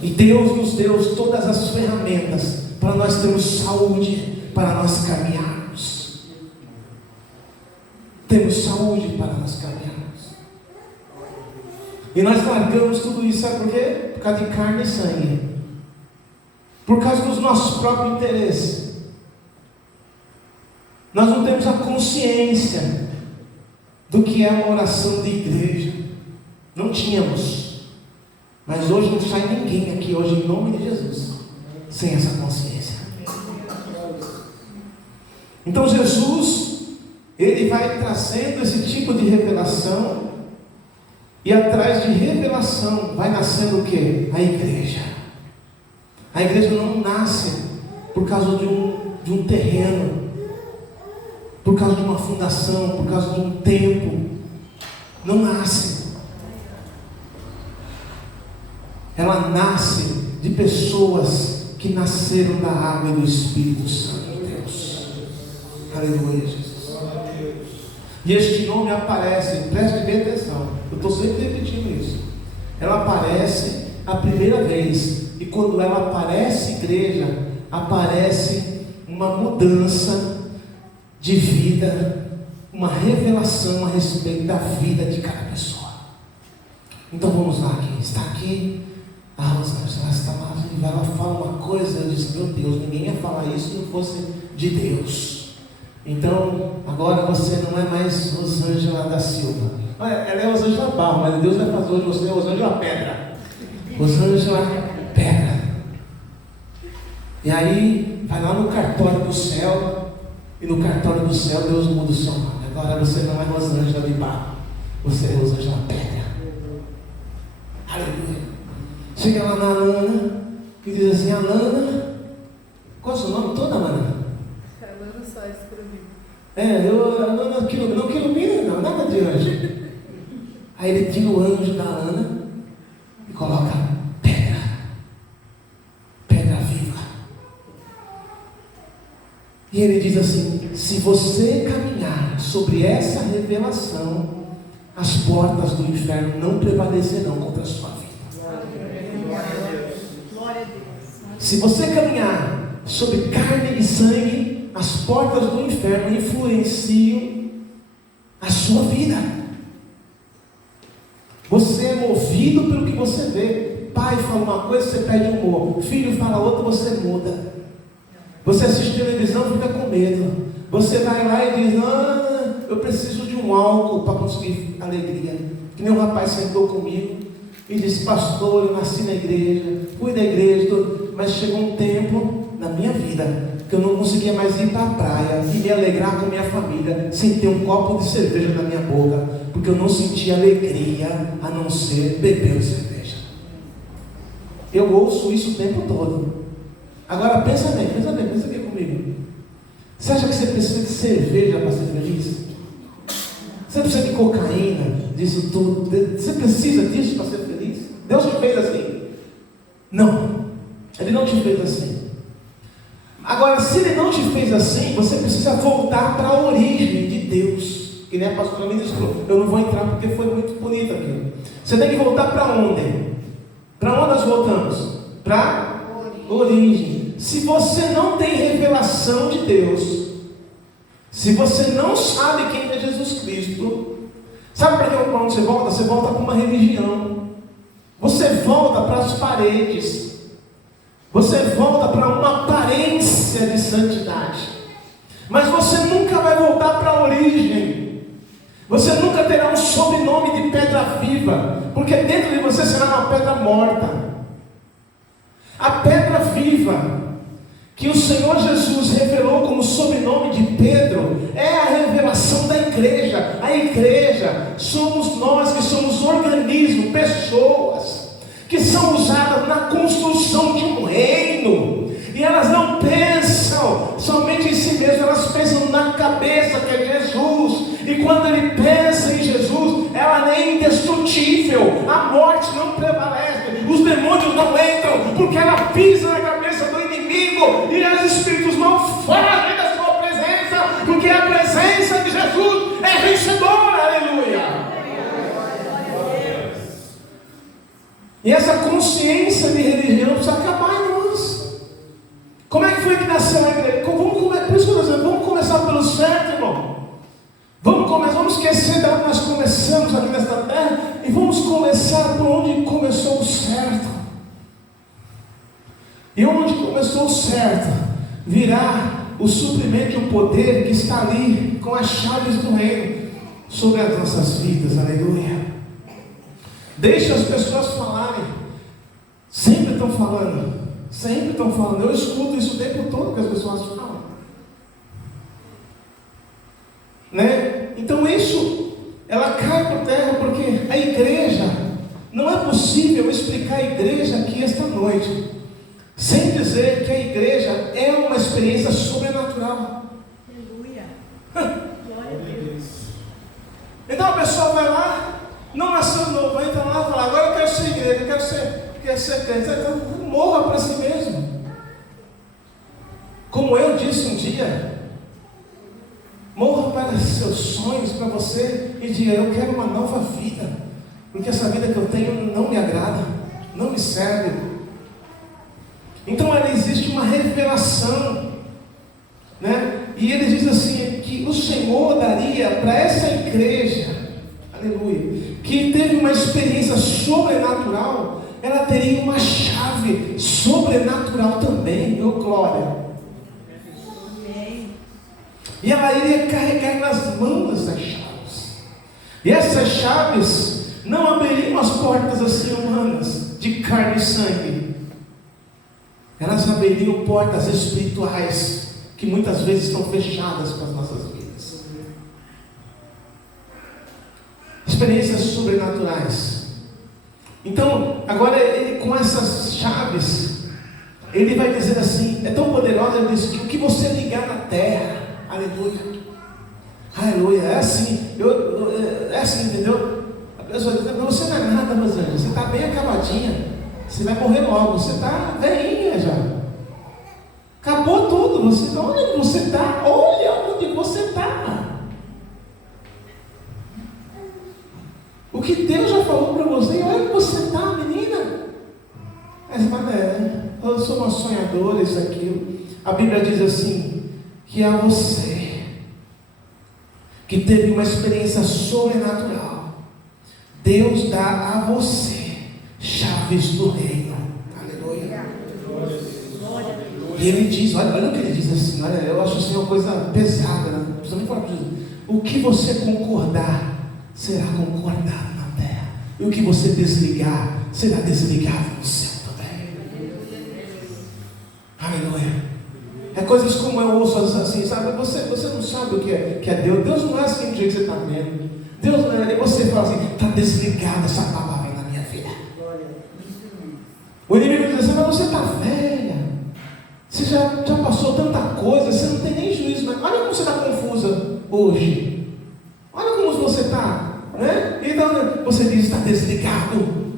E Deus nos deu todas as ferramentas para nós termos saúde, para nós caminharmos. Temos saúde para nós caminharmos. E nós largamos tudo isso, sabe por quê? Por causa de carne e sangue. Por causa dos nossos próprios interesses. Nós não temos a consciência do que é uma oração de igreja. Não tínhamos. Mas hoje não sai ninguém aqui hoje, em nome de Jesus, sem essa consciência. Então Jesus, Ele vai trazendo esse tipo de revelação. E atrás de revelação vai nascendo o quê? A igreja. A igreja não nasce por causa de um terreno, por causa de uma fundação, por causa de um templo. Não nasce. Ela nasce de pessoas que nasceram da água e do Espírito Santo de Deus. Aleluia, Jesus. E este nome aparece, preste bem atenção, eu estou sempre repetindo isso. Ela aparece a primeira vez, e quando ela aparece, igreja, aparece uma mudança de vida, uma revelação a respeito da vida de cada pessoa. Então vamos lá, quem está aqui, ela está lá, ela fala uma coisa, eu disse, meu Deus, ninguém ia falar isso se não fosse de Deus. Então, agora você não é mais Rosângela da Silva. Ela é Rosângela Barro, mas Deus vai fazer hoje você Rosângela Pedra. Rosângela Pedra. E aí, vai lá no cartório do céu, e no cartório do céu Deus muda o seu nome. Agora você não é Rosângela de Barro, você é Rosângela Pedra. Aleluia. Chega lá na Alana, e diz assim, Alana, qual é o seu nome todo, Alana? Não que ilumina, não, nada de anjo. Aí ele tira o anjo da Ana e coloca pedra viva. E ele diz assim: se você caminhar sobre essa revelação, as portas do inferno não prevalecerão contra a sua vida. Se você caminhar sobre carne e sangue, as portas do inferno influenciam a sua vida. Você é movido pelo que você vê. Pai fala uma coisa, você pede humor. Filho fala outra, você muda. Você assiste televisão, fica com medo. Você vai lá e diz, eu preciso de um álcool para conseguir alegria. Que nem um rapaz sentou comigo e disse, pastor, eu nasci na igreja, fui da igreja, mas chegou um tempo na minha vida que eu não conseguia mais ir para a praia e me alegrar com minha família sem ter um copo de cerveja na minha boca, porque eu não sentia alegria a não ser bebendo cerveja. Eu ouço isso o tempo todo. Agora pensa bem aqui comigo. Você acha que você precisa de cerveja para ser feliz? Você precisa de cocaína, disso tudo? Você precisa disso para ser feliz? Deus te fez assim? Não, Ele não te fez assim. Agora, se Ele não te fez assim, você precisa voltar para a origem de Deus. Que nem a pastora ministrou. Eu não vou entrar porque foi muito bonito aqui. Você tem que voltar para onde? Para onde nós voltamos? Para a origem. Se você não tem revelação de Deus, se você não sabe quem é Jesus Cristo, sabe para onde você volta? Você volta para uma religião. Você volta para as paredes. Você volta para uma aparência de santidade. Mas você nunca vai voltar para a origem. Você nunca terá um sobrenome de pedra viva, porque dentro de você será uma pedra morta. A pedra viva que o Senhor Jesus revelou como sobrenome de Pedro é a revelação da igreja. A igreja somos nós que somos organismos, pessoas que são usadas na construção de um reino, e elas não pensam somente em si mesmas, elas pensam na cabeça que é Jesus, e quando ele pensa em Jesus, ela é indestrutível, a morte não prevalece, os demônios não entram, porque ela pisa na cabeça do inimigo, e os espíritos não fogem da sua presença, porque a presença de Jesus é vencedora, aleluia. E essa consciência de religião precisa acabar em nós. Como é que foi que nasceu a igreja? Por isso que eu estou dizendo, vamos começar pelo certo, irmão. Vamos esquecer de onde nós começamos aqui nesta terra e vamos começar por onde começou o certo. E onde começou o certo virá o suprimento e o poder que está ali com as chaves do reino sobre as nossas vidas. Aleluia. Deixa as pessoas falarem. Sempre estão falando. Eu escuto isso o tempo todo que as pessoas falam, né? Então isso, ela cai por terra, porque a igreja, não é possível explicar a igreja aqui esta noite sem dizer que a igreja é uma experiência sobrenatural. Aleluia. Glória a Deus. Então a pessoa vai lá, não nasceu novo, vai entrar lá e falar: agora eu quero ser igreja, eu quero ser crente. Então, morra para si mesmo. Como eu disse um dia, morra para seus sonhos, para você, e diga: eu quero uma nova vida, porque essa vida que eu tenho não me agrada, não me serve. Então existe uma revelação, né? E ele diz assim, que o Senhor daria para essa igreja, aleluia, que teve uma experiência sobrenatural, ela teria uma chave sobrenatural também, oh glória. E ela iria carregar nas mãos essas chaves. E essas chaves não abririam as portas assim humanas, de carne e sangue. Elas abririam portas espirituais, que muitas vezes estão fechadas para as nossas vidas. Experiências sobrenaturais. Então, agora ele, com essas chaves, ele vai dizer assim, é tão poderoso, ele diz que o que você ligar na terra, aleluia, aleluia, é assim, entendeu? A pessoa diz: você não é nada, Rosângela, você está bem acabadinha, você vai morrer logo, você está velhinha já, acabou tudo, você, olha onde você está, olha onde você está. O que Deus já falou para você, olha onde você está, menina. Eu sou uma sonhadora, isso, aquilo. A Bíblia diz assim, que a você, que teve uma experiência sobrenatural, Deus dá a você chaves do reino. Aleluia. E ele diz, olha o que ele diz assim, olha, eu acho assim uma coisa pesada, né? Não precisa nem falar para Jesus. O que você concordar será concordado na terra, e o que você desligar será desligado no céu também. Aleluia. É coisas como eu ouço assim, sabe? Você não sabe o que é Deus. Deus não é assim do jeito que você está vendo. Deus não é. E você fala assim: está desligada essa palavra na minha vida. O inimigo diz assim: mas você está velha, você já passou tanta coisa, você não tem nem juízo. Mas olha como você está confusa hoje. Olha como você está, né? Então você diz: está desligado.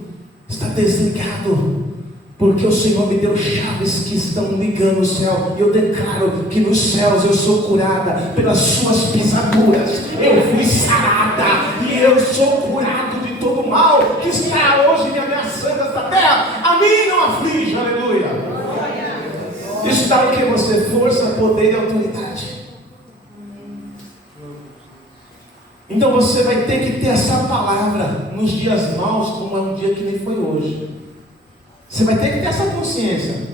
Está desligado. Porque o Senhor me deu chaves que estão ligando o céu. E eu declaro que nos céus eu sou curada pelas suas pisaduras. Eu fui sarada. E eu sou curado de todo mal que está hoje me ameaçando esta terra. A mim não aflige, aleluia. Isso dá o que você? Força, poder e autoridade. Então você vai ter que ter essa palavra nos dias maus, como é um dia que nem foi hoje. Você vai ter que ter essa consciência.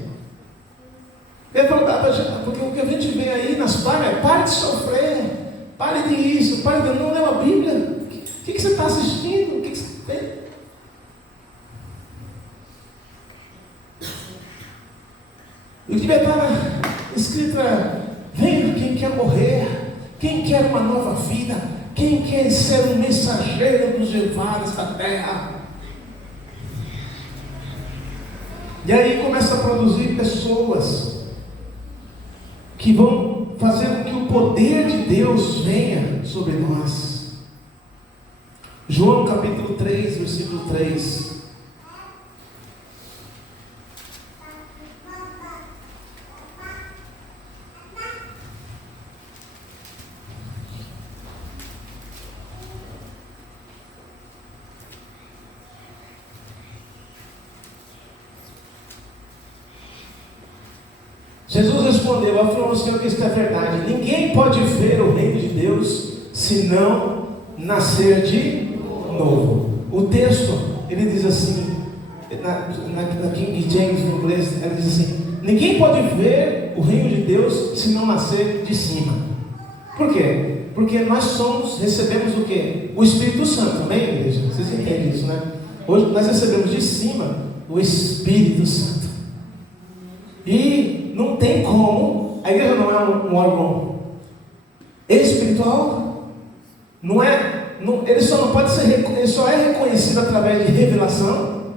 Porque o que a gente vê aí nas páginas, pare de sofrer, pare de isso, pare de não ler a Bíblia. O que você está assistindo? O que você vê? O que devia estar escrito é: venha quem quer morrer, quem quer uma nova vida, quem quer ser um mensageiro dos Jeová desta terra. E aí começa a produzir pessoas que vão fazer com que o poder de Deus venha sobre nós. João capítulo 3, versículo 3. Jesus respondeu, afirmou o Senhor que isso é verdade. Ninguém pode ver o reino de Deus se não nascer de novo. O texto, ele diz assim, na King James em inglês, ele diz assim: ninguém pode ver o reino de Deus se não nascer de cima. Por quê? Porque nós recebemos o quê? O Espírito Santo, amém, igreja? Vocês entendem isso, né? Hoje nós recebemos de cima o Espírito Santo. E não tem como, a igreja não é um órgão espiritual, ele só não pode ser, ele só é reconhecido através de revelação.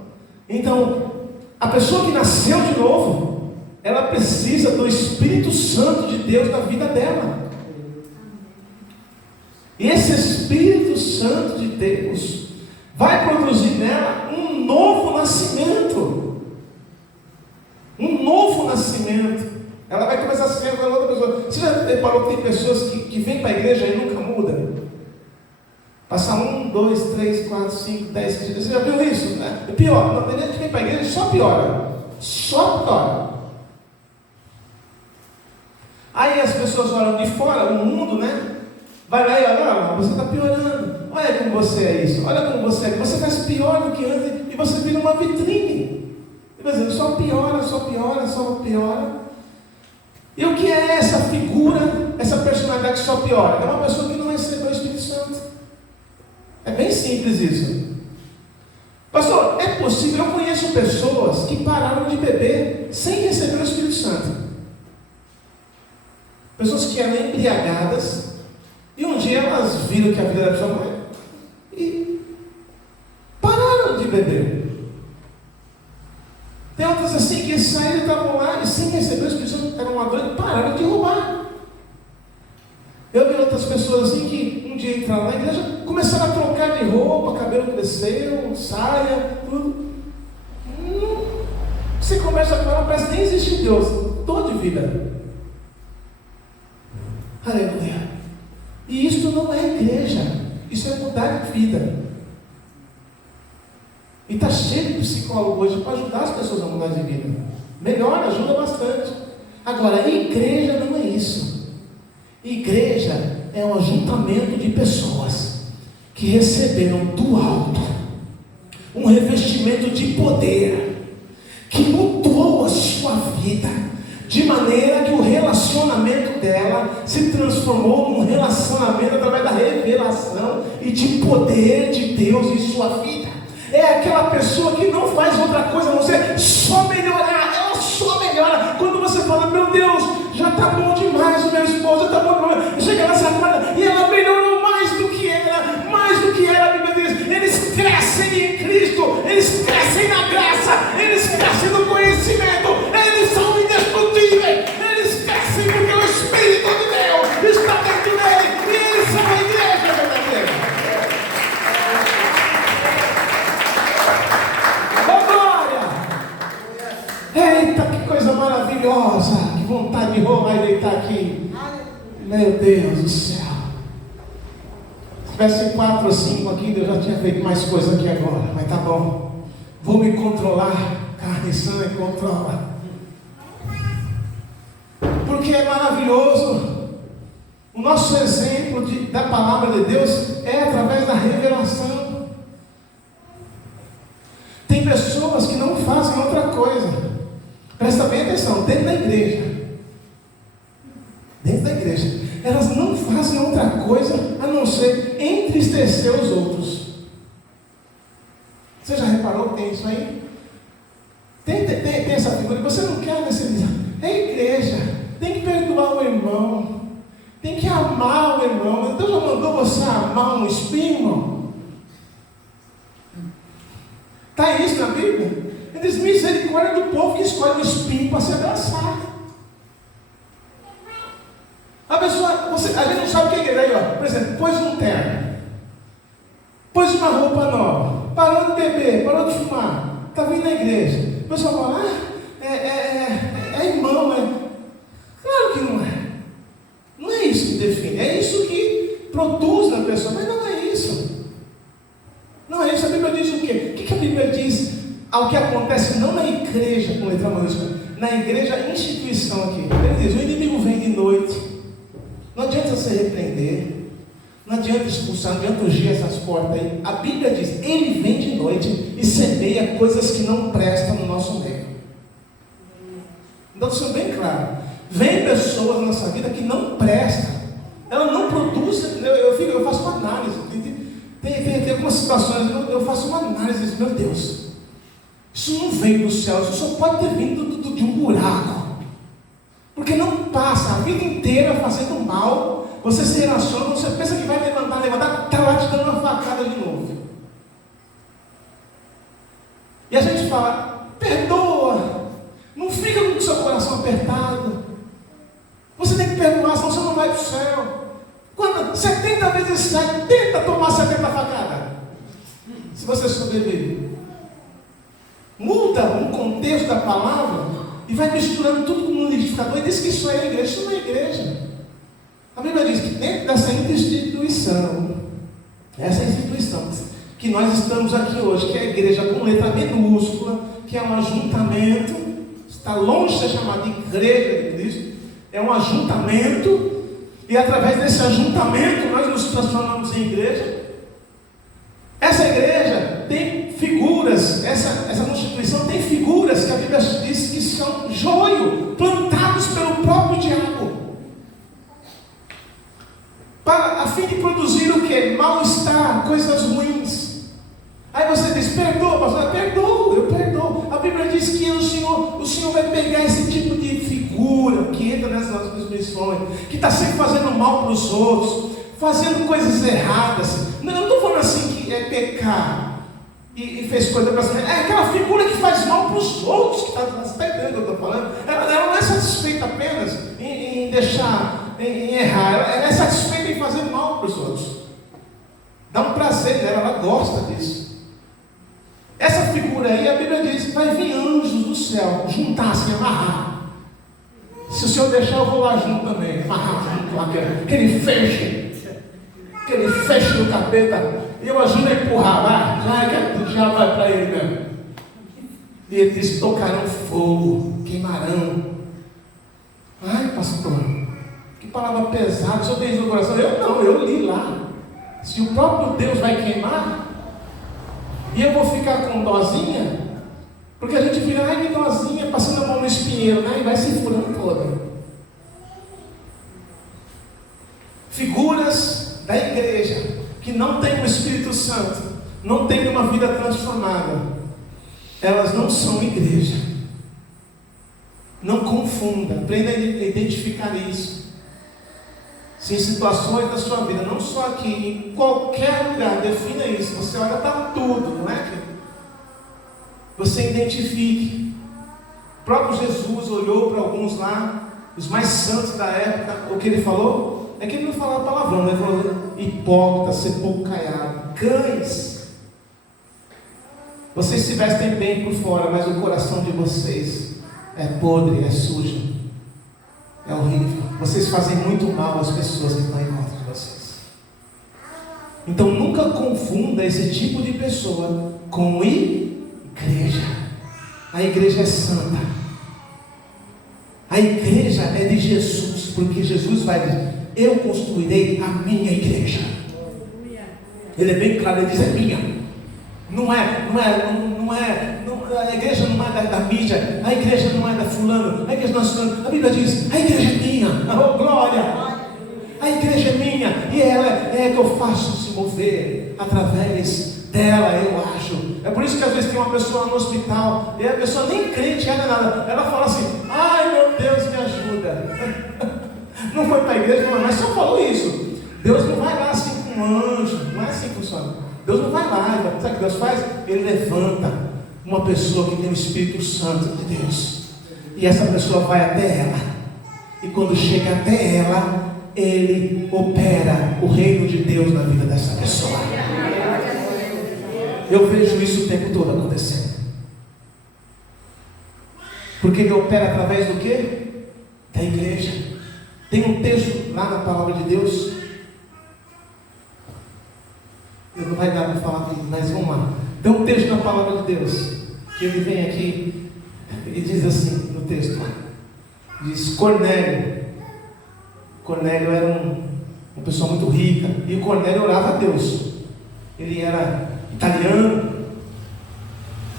Então, a pessoa que nasceu de novo, ela precisa do Espírito Santo de Deus na vida dela. E esse Espírito Santo de Deus vai produzir nela um novo nascimento. Um novo nascimento. Ela vai começar a se ver com outra pessoa. Você já reparou que tem pessoas que vêm para a igreja e nunca mudam? Passa 1, 2, 3, 4, 5, 10, 15 dias. Você já viu isso? Né? É pior. Não, tem gente que vem para a igreja e só piora. Só piora. Aí as pessoas olham de fora, o mundo, né? Vai lá e olha, você está piorando. Olha como você é isso. Olha como você é. Você faz pior do que antes e você vira uma vitrine. Por exemplo, só piora, só piora, só piora. E o que é essa figura, essa personalidade que só piora? É uma pessoa que não recebeu o Espírito Santo. É bem simples isso. Pastor, é possível? Eu conheço pessoas que pararam de beber sem receber o Espírito Santo. Pessoas que eram embriagadas. E um dia elas viram que a vida era sua mãe e pararam de beber. Tem outras assim que saíram e estavam lá e sem receber o Espírito Santo, eram ladrões e pararam de roubar. Eu vi outras pessoas assim que um dia entraram na igreja, começaram a trocar de roupa, cabelo cresceu, saia, tudo. Você conversa com ela, parece que nem existe Deus, toda de vida. Aleluia. E isso não é igreja, isso é mudar de vida. E está cheio de psicólogo hoje para ajudar as pessoas a mudar de vida. Melhora, ajuda bastante. Agora, igreja não é isso. Igreja é um ajuntamento de pessoas que receberam do alto um revestimento de poder que mudou a sua vida, de maneira que o relacionamento dela se transformou num relacionamento através da revelação e de poder de Deus em sua vida. É aquela pessoa que não faz outra coisa a não ser só melhorar. Ela só melhora. Quando você fala, meu Deus, já está bom demais o meu esposo, já está bom demais. Chega nessa semana e ela melhorou mais do que era, a Bíblia diz. Eles crescem em Cristo, eles crescem na graça, eles crescem no conhecimento, eles são indestrutíveis, eles crescem porque o Espírito de Deus está dentro dele e eles são a igreja verdadeira. Eita, que coisa maravilhosa! Que vontade de roubar e deitar aqui. Meu Deus do céu. Se tivesse 4 ou 5 aqui, eu já tinha feito mais coisa aqui agora. Mas tá bom. Vou me controlar. Carne, sangue, controla. Porque é maravilhoso. O nosso exemplo da palavra de Deus é através da revelação. Tem pessoas que não fazem outra coisa. Presta bem atenção, dentro da igreja, elas não fazem outra coisa a não ser entristecer os outros. Você já reparou que tem isso aí? Tem essa figura, você não quer necessariamente. É igreja, tem que perdoar o irmão, tem que amar o irmão. Deus já mandou você amar um espinho, irmão? Está isso na Bíblia? Ele diz, misericórdia do povo que escolhe um espinho para se abraçar. A pessoa, a gente não sabe o que é igreja aí, ó. Por exemplo, pôs um terno, pôs uma roupa nova, parou de beber, parou de fumar, está vindo na igreja. A pessoa fala, é irmão, é. Claro que não é. Não é isso que define, é isso que produz na pessoa, mas não é isso. Não é isso. A Bíblia diz o quê? O que a Bíblia diz ao que acontece não na igreja com letra maiúscula? na igreja instituição aqui. Ele diz: o inimigo vem de noite. Não adianta você repreender, não adianta expulsar, não adianta ungir essas portas aí. A Bíblia diz: ele vem de noite e semeia coisas que não prestam no nosso meio. Então, isso é bem claro. Vem pessoas na nossa vida que não prestam, ela não produz. Eu faço uma análise. Tem algumas situações, eu faço uma análise e digo: meu Deus, isso não veio do céu, isso só pode ter vindo de um buraco. Porque não passa a vida inteira fazendo mal. Você se relaciona, você pensa que vai levantar, está lá te dando uma facada de novo. E a gente fala: perdoa, não fica com o seu coração apertado. Você tem que perdoar, senão você não vai para o céu. Quando 70 vezes sai, tenta tomar 70 facadas. Se você sobrevive, muda um contexto da palavra e vai misturando tudo no liquidificador e diz que isso é igreja. Isso não é igreja. A Bíblia diz que dentro dessa instituição, essa instituição que nós estamos aqui hoje, que é a igreja com letra minúscula, que é um ajuntamento, está longe de ser chamado de igreja de Cristo, é um ajuntamento, e através desse ajuntamento nós nos transformamos em igreja. Essa igreja tem figuras, essa constituição tem figuras que a Bíblia diz que são joio, plantados pelo próprio diabo, a fim de produzir o que? Mal-estar, coisas ruins. Aí você diz: perdoa, pastor. Eu perdoo. A Bíblia diz que o Senhor vai pegar esse tipo de figura que entra nessas nossas missões, que está sempre fazendo mal para os outros, fazendo coisas erradas. Não, eu não estou falando assim que é pecar e fez coisa para cima. É aquela figura que faz mal para os outros, que você está entendendo o que eu estou falando? Ela não é satisfeita apenas em deixar, em errar, ela é satisfeita em fazer mal para os outros. Dá um prazer nela, ela gosta disso. Essa figura aí, a Bíblia diz que vai vir anjos do céu, juntar, se amarrar. Se o Senhor deixar, eu vou lá junto também, amarrar junto lá, que ele feche no capeta, e eu ajudo a empurrar, vai, que já vai para ele mesmo. E ele diz: tocarão fogo, queimarão. Ai, pastor, que palavra pesada, o Senhor tem isso no coração? Eu li lá. Se o próprio Deus vai queimar, e eu vou ficar com dozinha, porque a gente fica: ai, que dozinha, passando a mão no espinheiro, né? E vai se furando toda. Figuras da igreja que não tem o Espírito Santo, não tem uma vida transformada, elas não são igreja. Não confunda, aprenda a identificar isso. Se em situações da sua vida, não só aqui, em qualquer lugar, defina isso. Você olha para tudo, não é? Você identifique. O próprio Jesus olhou para alguns lá, os mais santos da época. O que ele falou? É que ele não falava palavrão, né? Ele falou: hipócrita, sepulcaiado, cães. Vocês se vestem bem por fora, mas o coração de vocês é podre, é sujo, é horrível. Vocês fazem muito mal às pessoas que estão em volta de vocês. Então nunca confunda esse tipo de pessoa com igreja. A igreja é santa. A igreja é de Jesus, porque Jesus vai dizer: eu construirei a minha igreja. Ele é bem claro, ele diz: é minha. A igreja não é da mídia, a igreja não é da fulano, a igreja não é fulano. A Bíblia diz: a igreja é minha. Oh, glória! A igreja é minha, e ela é que eu faço se mover através dela, eu acho. É por isso que às vezes tem uma pessoa no hospital, e a pessoa nem crente, ela nada, ela fala assim: ai meu Deus, me ajuda. Não foi para a igreja, mas só falou isso. Deus não vai lá assim com um anjo, não é assim que funciona. Deus não vai lá, sabe o que Deus faz? Ele levanta uma pessoa que tem o Espírito Santo de Deus, e essa pessoa vai até ela, e quando chega até ela, ele opera o reino de Deus na vida dessa pessoa. Eu vejo isso o tempo todo acontecendo, porque ele opera através do quê? Da igreja. Tem um texto lá na palavra de Deus, não vai dar para falar dele, mas vamos lá. Tem um texto na palavra de Deus, que ele vem aqui e diz assim, no texto lá. Diz Cornélio. Cornélio era uma pessoa muito rica. E o Cornélio orava a Deus. Ele era italiano.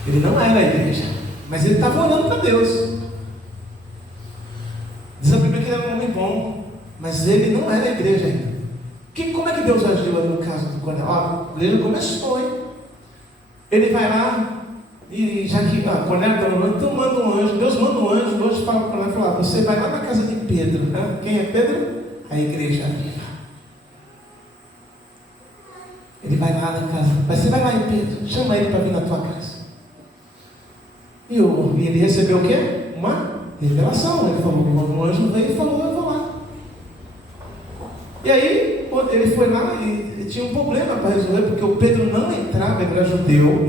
Ele não era a igreja. Mas ele estava orando para Deus. Diz a Bíblia que ele era um homem bom. Mas ele não era a igreja ainda. Como é que Deus agiu no caso do Cornélio? A igreja começou, hein? Ele vai lá e já que Cornélio está orando, então manda um anjo. Deus manda um anjo. Deus fala para Cornélio, fala, você vai lá na casa de Pedro. Né? Quem é Pedro? A igreja viva. Ele vai lá na casa. Mas você vai lá em Pedro. Chama ele para vir na tua casa. E ele recebeu o quê? Uma revelação. Ele falou, o anjo veio e falou, eu vou lá. E aí ele foi lá e tinha um problema para resolver, porque o Pedro não entrava, ele era judeu,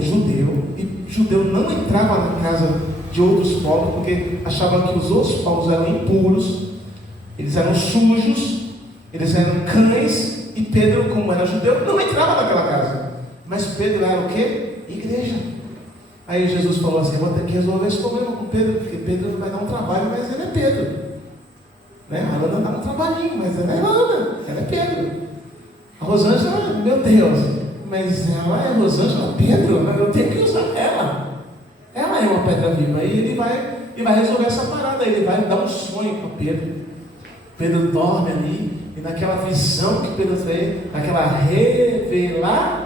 e judeu não entrava na casa de outros povos, porque achava que os outros povos eram impuros, eles eram sujos, eles eram cães, e Pedro, como era judeu, não entrava naquela casa. Mas Pedro era o quê? Igreja. Aí Jesus falou assim, vou ter que resolver esse problema com Pedro, porque Pedro vai dar um trabalho, mas ele é Pedro. Né? A Ana dá um trabalhinho, mas ela é Ana, ela é Pedro. A Rosângela, meu Deus, mas ela é Rosângela, Pedro, eu tenho que usar ela. Ela é uma pedra viva. Aí ele vai resolver essa parada, ele vai dar um sonho para Pedro. Pedro dorme ali, e naquela visão que Pedro fez, naquela revelação,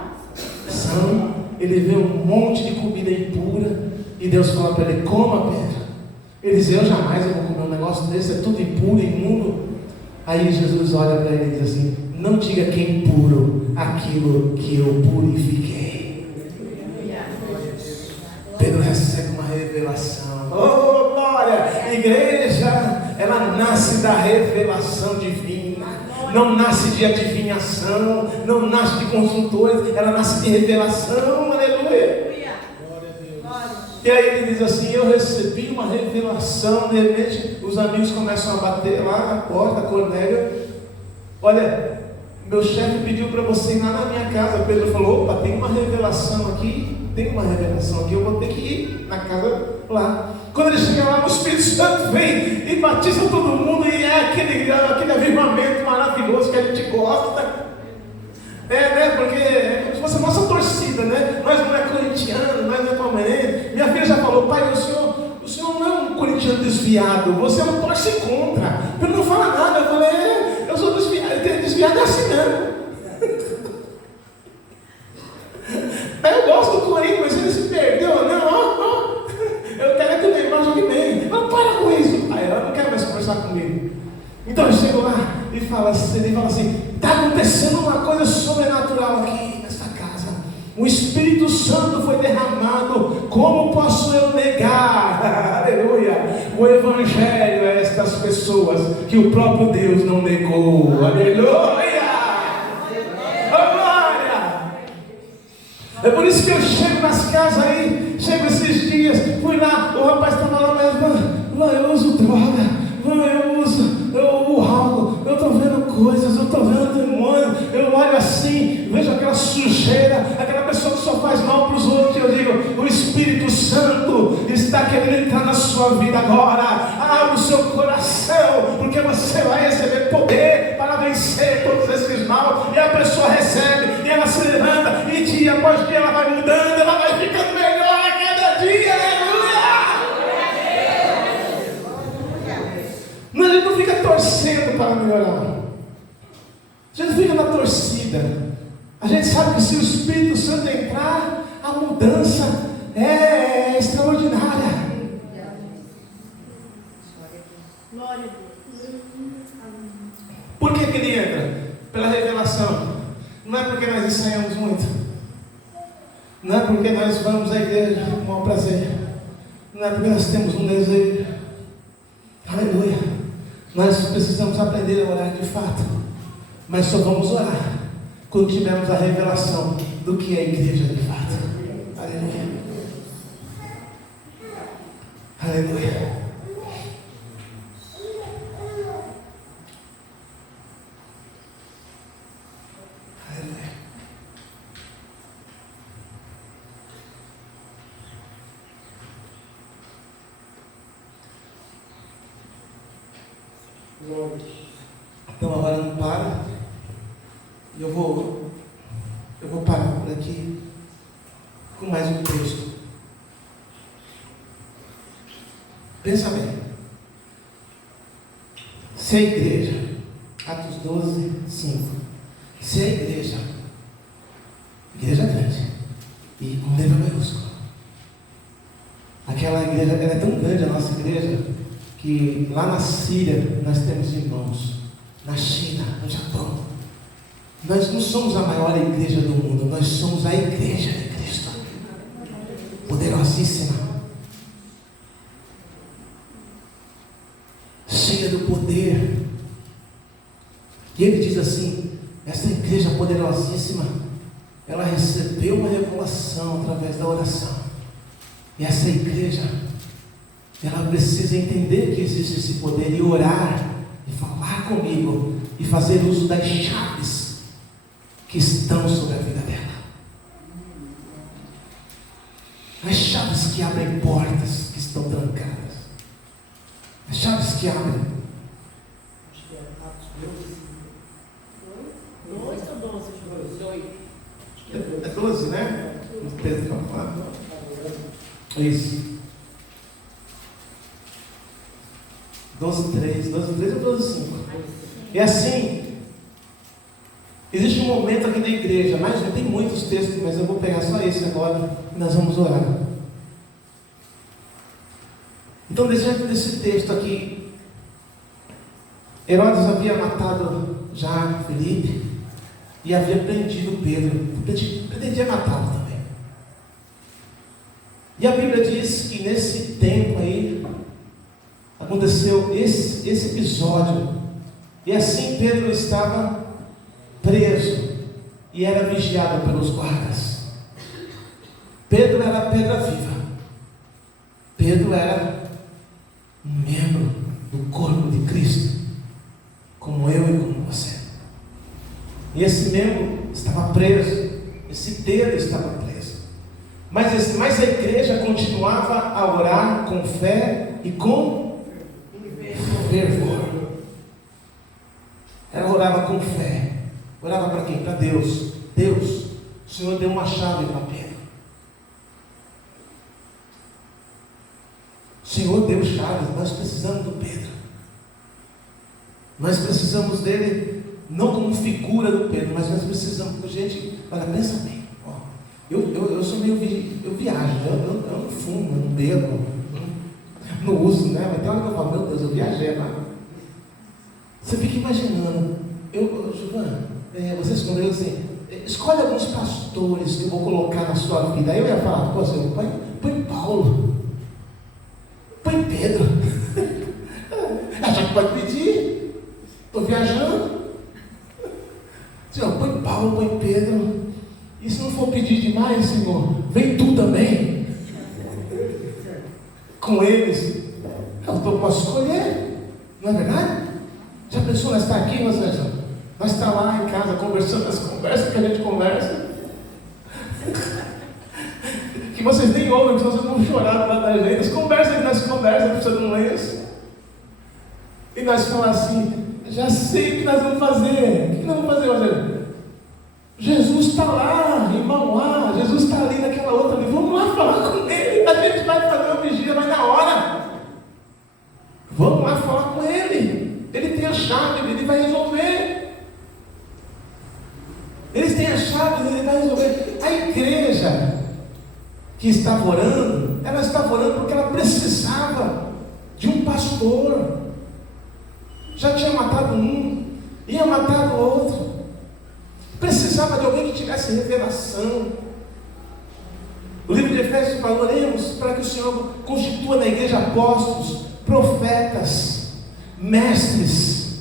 ele vê um monte de comida impura, e Deus fala para ele, coma, Pedro. Ele diz, eu jamais vou comer um negócio desse, é tudo impuro, imundo. Aí Jesus olha para ele e diz assim, não diga que é impuro aquilo que eu purifiquei. Pedro recebe uma revelação. Oh, glória! Igreja, ela nasce da revelação divina. Não nasce de adivinhação, não nasce de consultores, ela nasce de revelação. Aleluia! E aí ele diz assim, eu recebi uma revelação. De repente os amigos começam a bater lá na porta, Cornélio, olha, meu chefe pediu para você ir lá na minha casa. Pedro falou, opa, tem uma revelação aqui, eu vou ter que ir na casa lá. Quando ele chega lá, o Espírito Santo vem e batiza todo mundo, e é aquele avivamento maravilhoso que a gente gosta. Porque você mostra torcida, né? Nós não é corintiano, nós não é palmeirense. Minha filha já falou, pai, o senhor não é um corintiano desviado, você é um torce contra. Ele não fala nada. Eu falei, eu sou desviado, desviado é assim mesmo. Eu gosto do Corinthians, mas ele se perdeu. Não, eu quero que o Neymar jogue bem. Não, para com isso. Aí ela não quer mais conversar comigo. Então eu chego lá e fala assim, está acontecendo uma coisa sobrenatural aqui nessa casa. O Espírito Santo foi derramado. Como posso eu negar, aleluia, o Evangelho a estas pessoas que o próprio Deus não negou, aleluia, oh, glória. É por isso que eu chego nas casas aí, chego esses dias, fui lá, o rapaz estava lá, mas eu uso droga, eu uso álcool, eu estou vendo coisas, eu estou vendo demônio, eu olho assim, vejo aquela sujeira, aquela pessoa que só faz mal para os outros, e eu digo, o Espírito Santo está querendo entrar na sua vida agora. Abra o seu coração, porque você vai receber poder para vencer todos esses mal. E a pessoa recebe, e ela se levanta, e dia após dia ela vai mudando, ela vai ficando melhor a cada dia, aleluia! Não, a gente não fica torcendo para melhorar. A gente fica na torcida. A gente sabe que se o Espírito Santo entrar, a mudança é extraordinária. Por que ele entra? Pela revelação. Não é porque nós ensaiamos muito. Não é porque nós vamos à igreja com o maior prazer. Não é porque nós temos um desejo. Aleluia. Nós precisamos aprender a orar de fato. Mas só vamos orar quando tivermos a revelação do que é a igreja de fato. Aleluia. Aleluia. Então agora não para. E eu vou parar por aqui com mais um texto. Pensa bem. Se a igreja, Atos 12, 5. Se a igreja grande, e com letra maiúscula. Aquela igreja, ela é tão grande, a nossa igreja, que lá na Síria nós temos irmãos, na China, no Japão. Nós não somos a maior igreja do mundo, nós somos a igreja de Cristo, poderosíssima, cheia do poder. E ele diz assim: essa igreja poderosíssima, ela recebeu uma revelação através da oração. E essa igreja, ela precisa entender que existe esse poder e orar, e falar comigo, e fazer uso das chaves que estão sobre a vida dela. As chaves que abrem portas que estão trancadas. As chaves que abrem. Acho que é Atos 2 ou 12? 12. É 12, né? O Pedro vai falar. Isso. 12:3 ou 12:5. E assim, existe um momento aqui na igreja, mas não tem muitos textos, mas eu vou pegar só esse agora e nós vamos orar. Então, diante desse texto aqui, Herodes havia matado já Felipe e havia prendido Pedro, pretendia matá-lo também. E a Bíblia diz que nesse tempo aí aconteceu esse episódio, e assim Pedro estava preso e era vigiado pelos guardas. Pedro era pedra viva. Pedro era um membro do corpo de Cristo, como eu e como você. E esse membro estava preso, esse dedo estava preso. Mas a igreja continuava a orar com fé e com fervor. Ela orava com fé. Orava para quem? Para Deus. Deus, o Senhor deu uma chave para Pedro. O Senhor deu chaves. Nós precisamos do Pedro. Nós precisamos dele, não como figura do Pedro, mas nós precisamos. Gente, olha, pensa bem. Eu sou meio. Eu viajo. Eu não fumo, eu não bebo. Não uso, né? Mas tem hora que eu falo: meu Deus, eu viajei, né? Você fica imaginando. Giovana, vocês comigo assim, escolhe alguns pastores que eu vou colocar na sua vida. Aí eu ia falar: pô, Senhor, põe Paulo, põe Pedro. A gente pode pedir. Estou viajando. Senhor, põe Paulo, põe Pedro. E se não for pedir demais, Senhor, vem tu também. Com eles, eu posso escolher. Não é verdade? Já pensou, nós está aqui, nós está lá em casa conversando as conversas que a gente conversa. Que vocês nem ouvem, que vocês vão chorar lá da gente. As conversas que nós conversamos, você não lê isso. E nós falamos assim: já sei o que nós vamos fazer. O que nós vamos fazer? Jesus está lá, irmão lá. Jesus está ali naquela outra ali. Vamos lá falar com ele. A gente vai fazer uma vigília, mas na hora. Vamos lá falar com ele. Ele tem a chave, ele vai resolver. Eles têm a chave, ele vai resolver. A igreja que estava orando, ela estava orando porque ela precisava de um pastor. Já tinha matado um, ia matar o outro. Precisava de alguém que tivesse revelação. O livro de Efésios fala: oremos para que o Senhor constitua na igreja apóstolos, profetas, mestres,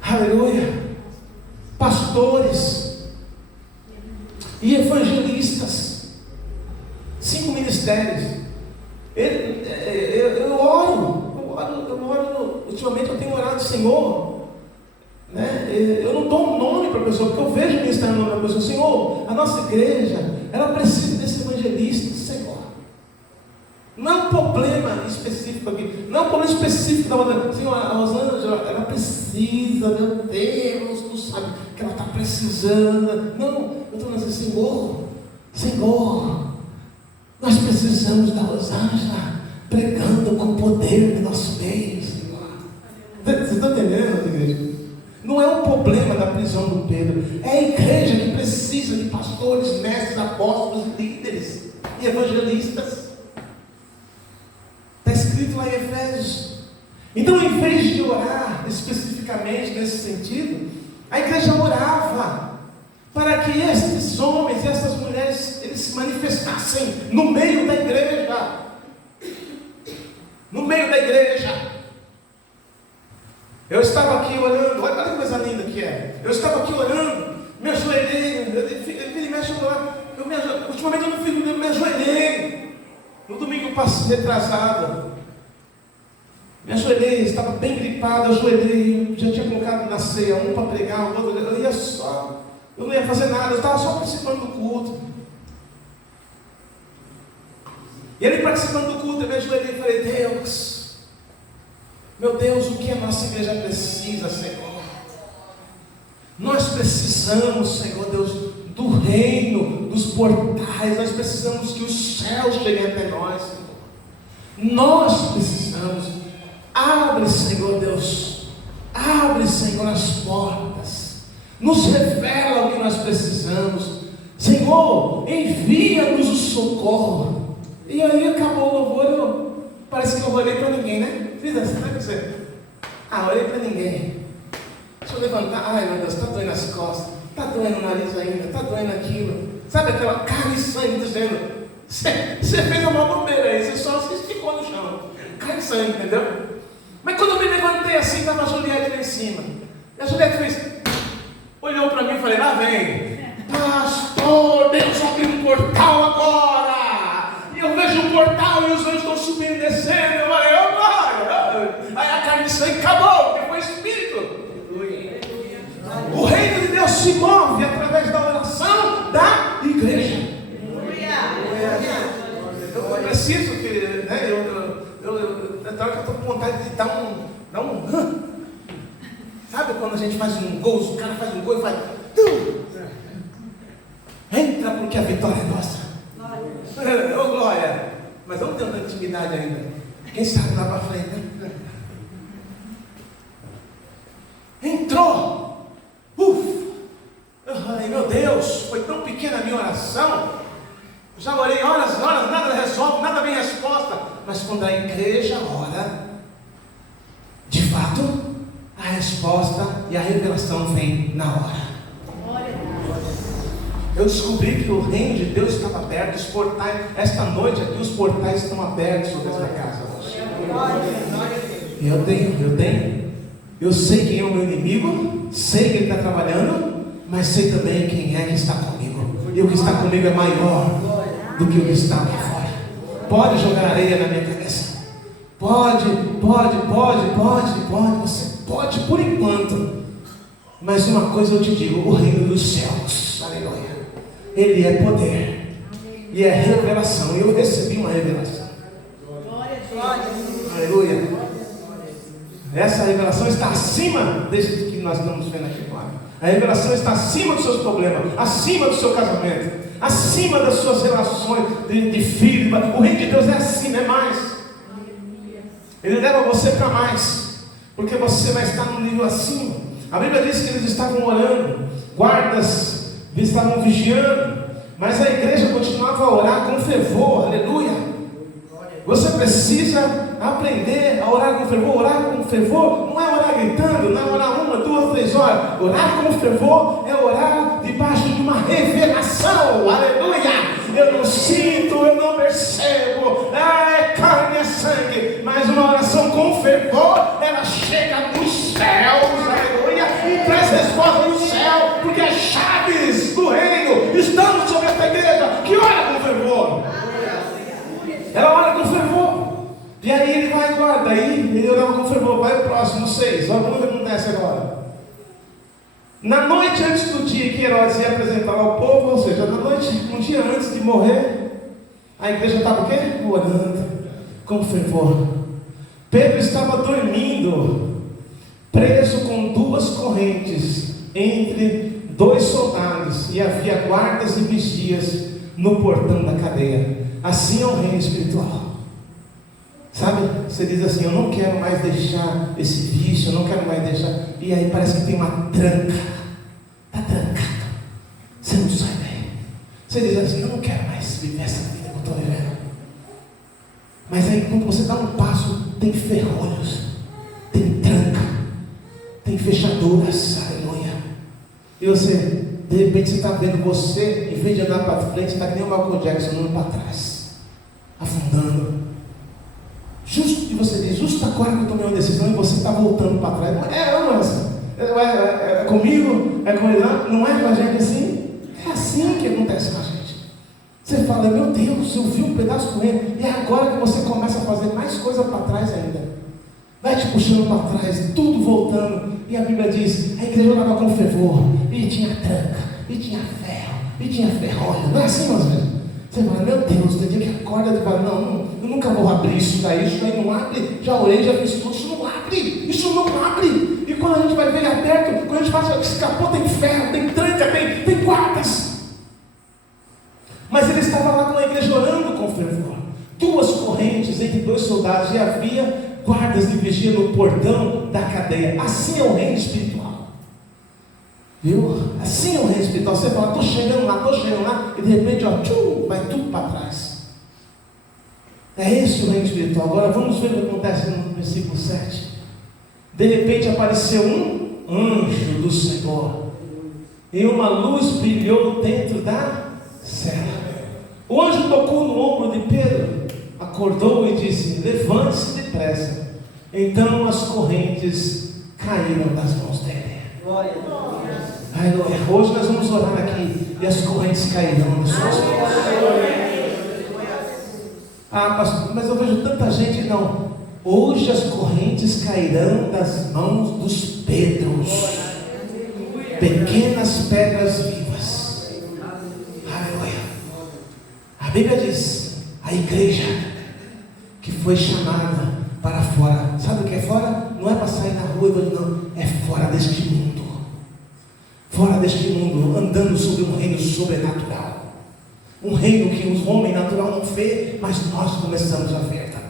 aleluia, pastores e evangelistas. 5 ministérios. Eu oro. Ultimamente eu tenho orado: Senhor, né? Eu não dou um nome para a pessoa, porque eu vejo ministrar o nome da pessoa. Senhor, a nossa igreja, ela precisa desse evangelista, Senhor. Não é um problema específico aqui. Não é um problema específico da Rosângela. Senhor, a Rosângela, ela precisa, meu Deus, tu sabe que ela está precisando. Não, eu estou dizendo assim, Senhor, nós precisamos da Rosângela pregando com poder no nosso meio, Senhor. Vocês estão entendendo, igreja? Não é um problema da prisão do Pedro. É a igreja que precisa de pastores, mestres, apóstolos, líderes e evangelistas. Está escrito lá em Efésios. Então, em vez de orar especificamente nesse sentido, a igreja orava para que esses homens e essas mulheres, eles se manifestassem no meio da igreja. No meio da igreja. Eu estava aqui orando, olha que coisa linda que é. Eu estava aqui orando, me ajoelhei, ele me ajudou. Ultimamente eu não fiz, eu me ajoelhei. No domingo retrasado, me ajoelhei, estava bem gripado, eu ajoelhei, já tinha colocado na ceia um para pregar, o outro, eu não ia fazer nada, eu estava só participando do culto. E ele participando do culto, eu me ajoelhei e falei, Deus, meu Deus, o que a nossa igreja precisa, Senhor? Nós precisamos, Senhor Deus, do reino, dos portais. Nós precisamos que os céus cheguem até nós, Senhor. Nós precisamos. Abre, Senhor Deus. Abre, Senhor, as portas. Nos revela o que nós precisamos. Senhor, envia-nos o socorro. E aí acabou o louvor. Parece que eu olhei para ninguém, né? Fiz assim, não é que você? Olhei para ninguém. Deixa eu levantar. Ai, meu Deus, está doendo as costas. Está doendo o nariz ainda. Está doendo aquilo. Sabe aquela carne e sangue dizendo: você fez uma bobeira aí, você só se esticou no chão. Carne e sangue, entendeu? Mas quando eu me levantei assim, estava a Juliette lá em cima. E a Juliette fez, olhou para mim e falei: lá vem. Pastor, Deus abriu um portal agora. E eu vejo um portal e os anjos estão subindo e descendo. Eu falei: oh, glória. Aí a carne e sangue acabou, porque foi o Espírito. O reino de Deus se move através da oração da igreja. Eu preciso que, né, eu estou com vontade de dar um sabe quando a gente faz um gol, o cara faz um gol e faz entra porque a vitória é nossa. Ô glória. Mas vamos ter uma intimidade ainda. Quem sabe lá para frente, né? Entrou. Eu falei: meu Deus, foi tão pequena a minha oração. Já orei horas, nada resolve, nada vem resposta. Mas quando a igreja ora, de fato, a resposta e a revelação vem na hora. Eu descobri que o reino de Deus estava aberto, os portais, esta noite aqui os portais estão abertos sobre essa casa hoje. Eu sei quem é o meu inimigo, sei que ele está trabalhando, mas sei também quem é que está comigo. E o que está comigo é maior do que o que está lá fora. Pode jogar areia na minha cabeça. Pode. Você pode por enquanto. Mas uma coisa eu te digo: o reino dos céus, aleluia, ele é poder e é revelação. E eu recebi uma revelação. Aleluia. Essa revelação está acima desse que nós estamos vendo aqui agora. A revelação está acima dos seus problemas, acima do seu casamento, acima das suas relações de filho. O reino de Deus é acima, é mais. Ele leva você para mais, porque você vai estar no nível acima. A Bíblia diz que eles estavam orando, guardas estavam vigiando, mas a igreja continuava a orar com fervor. Aleluia. Você precisa aprender a orar com fervor. Orar com fervor não é orar gritando, não é orar 1, 2, 3 horas. Orar com fervor é orar debaixo de uma revelação. Aleluia. Eu não sinto, eu não percebo, é carne e sangue, mas uma oração com fervor, ela chega dos céus, aleluia, e traz resposta do céu, porque as chaves do reino estão sobre esta igreja que ora com fervor. Ela ora com fervor. E aí ele vai e guarda. Aí ele orava com fervor. Vai o próximo, 6. Olha como acontece agora. Na noite antes do dia que Herodes ia apresentar ao povo, ou seja, na noite, um dia antes de morrer, a igreja estava o quê? Orando. com fervor. Pedro estava dormindo, preso com 2 correntes entre 2 soldados, e havia guardas e vigias no portão da cadeia. Assim é o reino espiritual. Sabe, você diz assim: eu não quero mais deixar esse vício, eu não quero mais deixar, e aí parece que tem uma tranca, está trancado, você não sai daí. Você diz assim: eu não quero mais viver essa vida que eu estou vivendo. Mas aí quando você dá um passo, tem ferrolhos, tem tranca, tem fechaduras, aleluia. E você, de repente, você está vendo você, em vez de andar para frente, está que nem o Michael Jackson andando para trás, afundando. Justo, e você diz: justo agora que eu tomei uma decisão, e você está voltando para trás. Não é comigo? É com ele? Não é com a gente assim? É assim que acontece com a gente. Você fala: meu Deus, eu vi um pedaço correndo, e é agora que você começa a fazer mais coisa para trás ainda. Vai te puxando para trás, tudo voltando. E a Bíblia diz: a igreja estava com fervor, e tinha tranca, e tinha ferro, e tinha ferrolho. Não é assim, meus irmãos? Você fala: meu Deus, tem dia que acorda e fala: não, eu nunca vou abrir isso daí não abre. Já orei, já fiz tudo, isso não abre. E quando a gente vai ver aberto, quando a gente faz, escapou, tem ferro, tem tranca, tem guardas. Mas ele estava lá com a igreja orando com fervor. 2 correntes entre 2 soldados, e havia guardas de vigia no portão da cadeia. Assim é o reino espiritual. Viu? Assim é o reino espiritual. Você fala: estou chegando lá, e de repente, vai tudo para trás. É esse o reino espiritual. Agora vamos ver o que acontece no versículo 7. De repente apareceu um anjo do Senhor, e uma luz brilhou dentro da cela. O anjo tocou no ombro de Pedro, acordou e disse: levante-se depressa. Então as correntes caíram das mãos dele. Aleluia. Hoje nós vamos orar aqui, e as correntes cairão das suas mãos. Pastor, mas eu vejo tanta gente. Não. Hoje as correntes cairão das mãos dos Pedros, pequenas pedras vivas. Aleluia. A Bíblia diz: a igreja que foi chamada para fora. Sabe o que é fora? Não é para sair na rua, não. É fora deste mundo. Fora deste mundo, andando sobre um reino sobrenatural. Um reino que o homem natural não vê, mas nós começamos a ver também.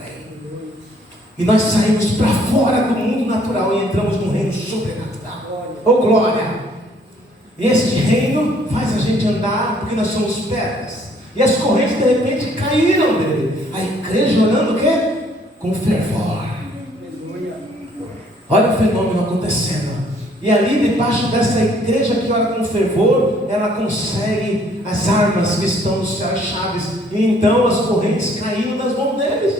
E nós saímos para fora do mundo natural e entramos no reino sobrenatural. Oh, glória! E este reino faz a gente andar, porque nós somos pedras. E as correntes de repente caíram dele. A igreja orando o quê? Com fervor. Olha o fenômeno acontecendo. E ali debaixo dessa igreja que ora com fervor, ela consegue as armas que estão no céu, as chaves. E então as correntes caíram das mãos deles.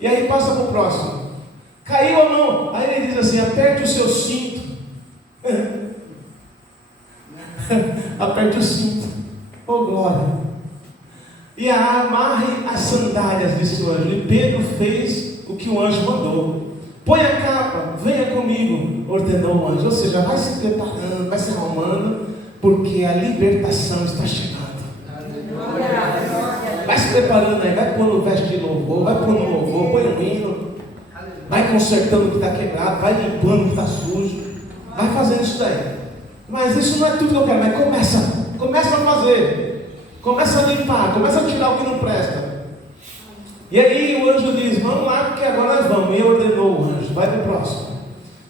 E aí passa para o próximo. Caiu a mão. Aí ele diz assim: aperte o seu cinto. Aperte o cinto. Oh, glória. E amarre as sandálias, disse o anjo. E Pedro fez o que o anjo mandou. Põe a capa, venha comigo, ordenou o anjo. Ou seja, vai se preparando, vai se arrumando, porque a libertação está chegando. Vai se preparando aí, vai pôr no veste de louvor, vai pôr no louvor, põe um hino, vai consertando o que está quebrado, vai limpando o que está sujo, vai fazendo isso daí. Mas isso não é tudo que eu quero, mas começa a fazer, começa a limpar, começa a tirar o que não presta. E aí o anjo diz: vamos lá, porque agora nós vamos. E ordenou o anjo: vai para o próximo.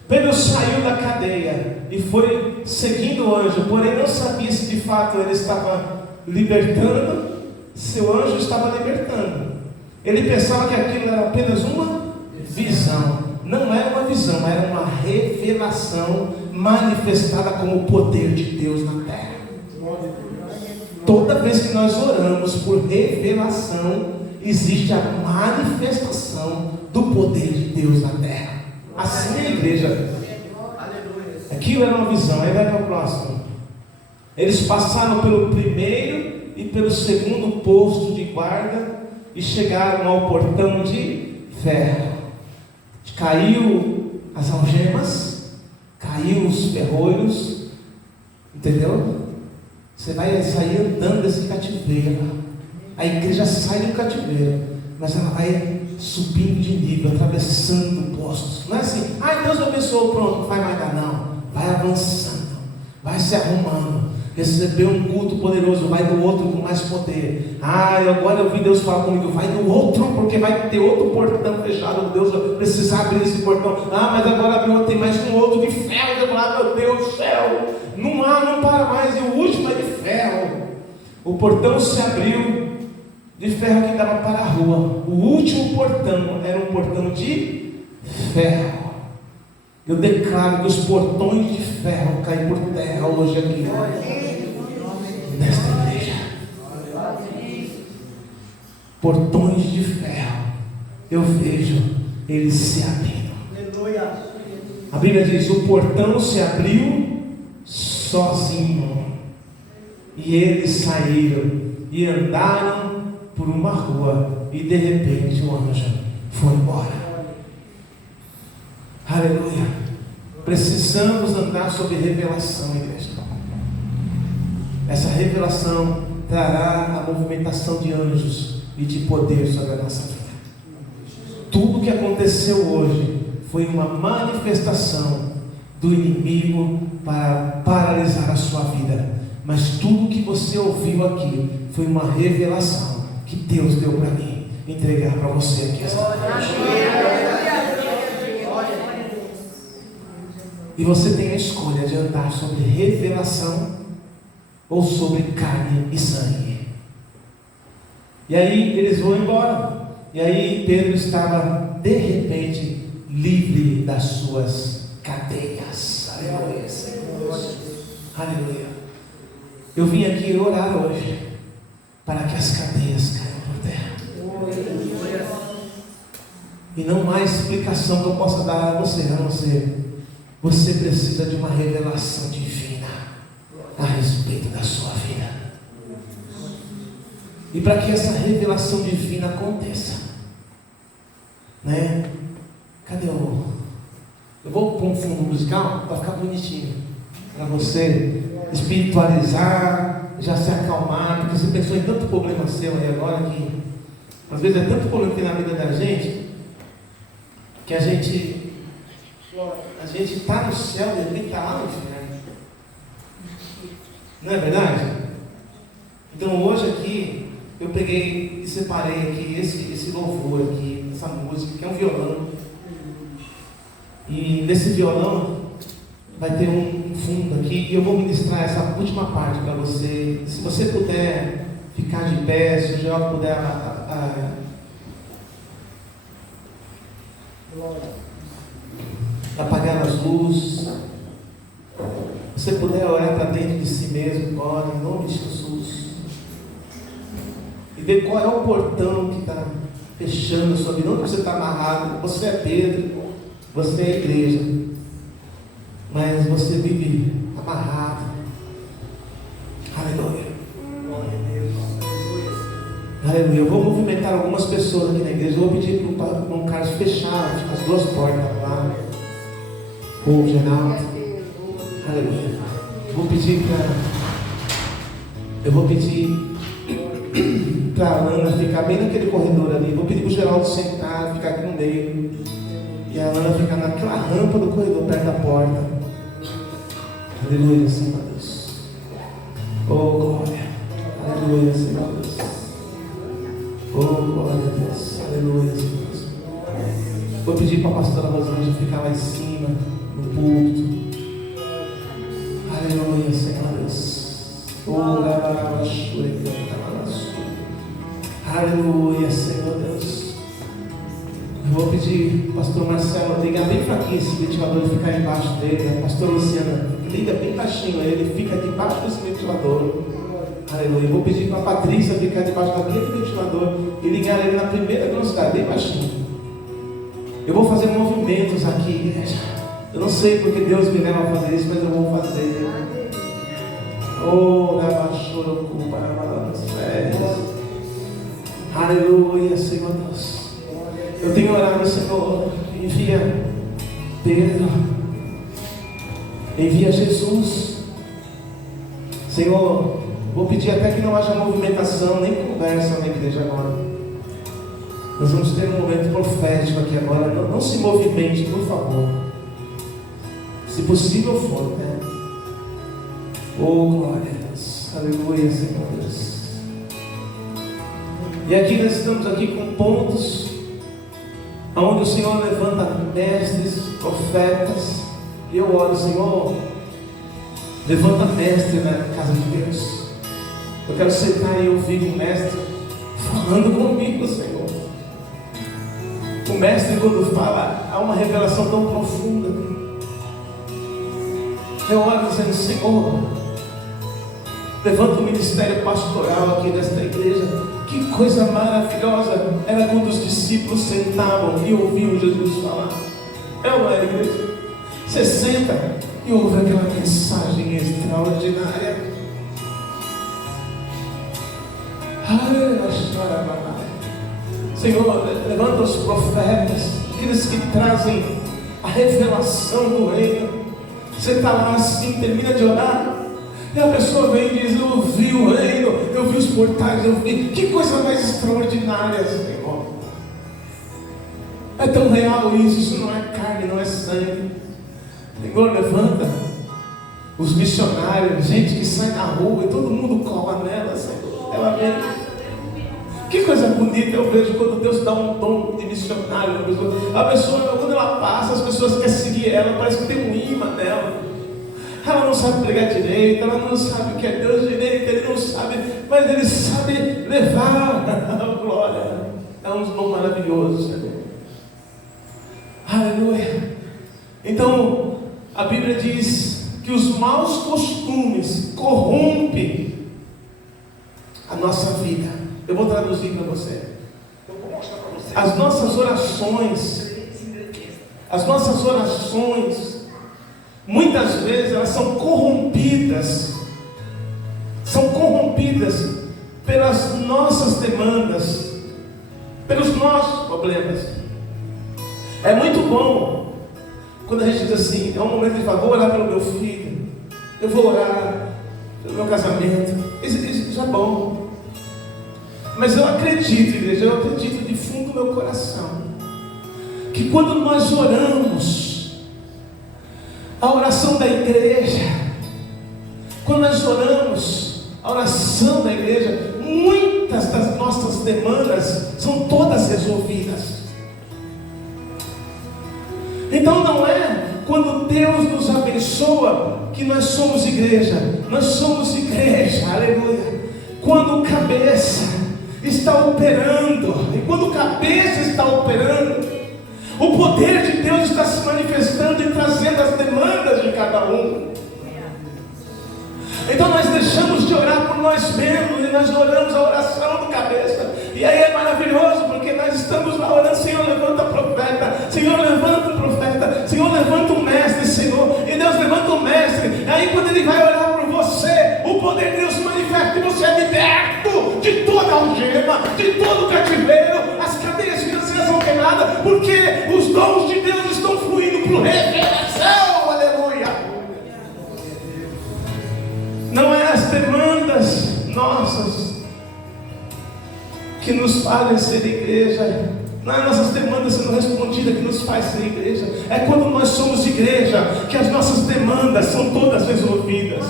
Pedro saiu da cadeia e foi seguindo o anjo, porém não sabia se de fato ele estava libertando, seu anjo estava libertando. Ele pensava que aquilo era apenas uma visão. Não era uma visão, era uma revelação manifestada como o poder de Deus na terra. Toda vez que nós oramos por revelação, existe a manifestação do poder de Deus na terra. Assim é a igreja. Aquilo era uma visão. Aí vai para o próximo. Eles passaram pelo primeiro e pelo segundo posto de guarda e chegaram ao portão de ferro. Caiu as algemas, caiu os ferrolhos, entendeu? Você vai sair andando desse cativeiro. A igreja sai do cativeiro, mas ela vai subindo de nível, atravessando postos. Não é assim, Deus abençoou, pronto, não vai mais dar, não. Vai avançando, vai se arrumando. Recebeu um culto poderoso, vai do outro com mais poder. Agora eu vi Deus falar comigo, vai do outro, porque vai ter outro portão fechado. Deus vai precisar abrir esse portão. Mas agora abriu, tem mais um outro de ferro. Eu falo, meu Deus do céu, não para mais. E o último é de ferro. O portão se abriu de ferro que dava para a rua. O último portão era um portão de ferro. Eu declaro que os portões de ferro caem por terra hoje aqui, nesta igreja. Portões de ferro, eu vejo eles se abrindo. A Bíblia diz: o portão se abriu sozinho, e eles saíram e andaram por uma rua, e de repente o anjo foi embora. Aleluia. Precisamos andar sob revelação, igreja. Essa revelação trará a movimentação de anjos e de poder sobre a nossa vida. Tudo que aconteceu hoje foi uma manifestação do inimigo para paralisar a sua vida. Mas tudo que você ouviu aqui foi uma revelação que Deus deu para mim entregar para você aqui esta noite. E você tem a escolha de andar sobre revelação ou sobre carne e sangue. E aí eles vão embora. E aí Pedro estava de repente livre das suas cadeias. Aleluia, Senhor. Aleluia. Eu vim aqui orar hoje para que as cadeias caiam por terra. E não mais explicação que eu possa dar a você, a não ser: você precisa de uma revelação divina a respeito da sua vida. E para que essa revelação divina aconteça, né? Cadê o... Eu vou pôr um fundo musical para ficar bonitinho, para você espiritualizar, já se acalmar, porque você pensou em tanto problema seu aí agora, que às vezes é tanto problema que tem na vida da gente, que a gente está no céu e ele está lá no inferno. Não é verdade? Então hoje aqui eu peguei e separei aqui esse louvor aqui, essa música, que é um violão. E nesse violão vai ter um fundo aqui, e eu vou ministrar essa última parte para você. Se você puder ficar de pé, se o João puder apagar as luzes, você puder olhar para dentro de si mesmo, pode, em nome de Jesus, e ver qual é o portão que está fechando a sua vida. Onde você está amarrado? Você é Pedro, você é a igreja, mas você vive amarrado. Aleluia. Aleluia. Eu vou movimentar algumas pessoas aqui na igreja. Eu vou pedir para o irmão Carlos fechar as duas portas lá. O Geraldo. Aleluia. Eu vou pedir para a Ana ficar bem naquele corredor ali. Vou pedir para o Geraldo sentar, ficar aqui no meio. E a Ana ficar naquela rampa do corredor, perto da porta. Aleluia, Senhor Deus. Oh, glória. Aleluia, Senhor Deus. Oh, glória a Deus. Aleluia, Senhor Deus. Vou pedir para a pastora Rosângela ficar lá em cima, no púlpito. Aleluia, Senhor Deus. Oh, aleluia, Senhor Deus. Eu vou pedir ao pastor Marcelo ligar bem fraquinho esse ventilador e ficar embaixo dele. A pastora Luciana liga bem baixinho, ele fica debaixo desse ventilador. Aleluia. Eu vou pedir para a Patrícia ficar debaixo daquele ventilador e ligar ele na primeira velocidade, bem baixinho. Eu vou fazer movimentos aqui, igreja. Eu não sei porque Deus me leva a fazer isso, mas eu vou fazer. Oh, aleluia, Senhor Deus. Eu tenho orado, Senhor, envia Pedro, envia Jesus. Senhor, vou pedir até que não haja movimentação, nem conversa na igreja agora. Nós vamos ter um momento profético aqui agora. Não se movimente, por favor. Se possível for, né? Oh, glória a Deus. Aleluia, Senhor Deus. E aqui nós estamos aqui com pontos onde o Senhor levanta mestres, profetas. E eu oro, Senhor, levanta mestre na casa de Deus. Eu quero sentar e ouvir o mestre falando comigo, Senhor. O mestre, quando fala, há uma revelação tão profunda. Eu oro dizendo: Senhor, levanta o ministério pastoral aqui nesta igreja. Que coisa maravilhosa era quando os discípulos sentavam e ouviam Jesus falar. É uma igreja. Você senta e ouve aquela mensagem extraordinária. Senhor, levanta os profetas, aqueles que trazem a revelação do reino. Você está lá assim, termina de orar, e a pessoa vem e diz: eu vi o reino, eu vi os portais, eu vi. Que coisa mais extraordinária, Senhor. É tão real isso não é carne, não é sangue. Senhor, levanta os missionários, gente que sai na rua e todo mundo cola nela, Senhor. Ela vem. Que coisa bonita eu vejo quando Deus dá um dom de missionário na pessoa. A pessoa, quando ela passa, as pessoas querem seguir ela, parece que tem um imã nela. Ela não sabe pregar direito, ela não sabe o que é Deus direito, ele não sabe, mas ele sabe levar a glória. É um dom maravilhoso, Senhor. Aleluia. Então, a Bíblia diz que os maus costumes corrompem a nossa vida. Eu vou traduzir para você. As nossas orações, muitas vezes elas são corrompidas pelas nossas demandas, pelos nossos problemas. É muito bom quando a gente diz assim: é um momento de favor, vou orar pelo meu filho, eu vou orar pelo meu casamento. Isso é bom. Mas eu acredito, igreja, eu acredito de fundo do meu coração, que quando nós oramos, a oração da igreja, quando nós oramos a oração da igreja, muitas das nossas demandas são todas resolvidas. Então não é quando Deus nos abençoa que nós somos igreja. Nós somos igreja, aleluia, quando o cabeça está operando. E quando o cabeça está operando, o poder de Deus está se manifestando e trazendo as demandas de cada um. Então nós deixamos de orar por nós mesmos e nós oramos a oração do cabeça. E aí é maravilhoso, porque nós estamos lá orando: Senhor, levanta profeta, Senhor, levanta um profeta, Senhor, levanta um mestre, Senhor. E Deus levanta um mestre. E aí quando Ele vai orar por você, o poder de Deus se manifesta e você é liberto de toda algema, de todo cativeiro. As cadeias financeiras são quebradas, porque os dons de Deus estão fluindo para o revelação. Aleluia. Não é as demandas nossas que nos fazem ser igreja. Não é as nossas demandas sendo respondidas que nos faz ser igreja. É quando nós somos igreja que as nossas demandas são todas resolvidas.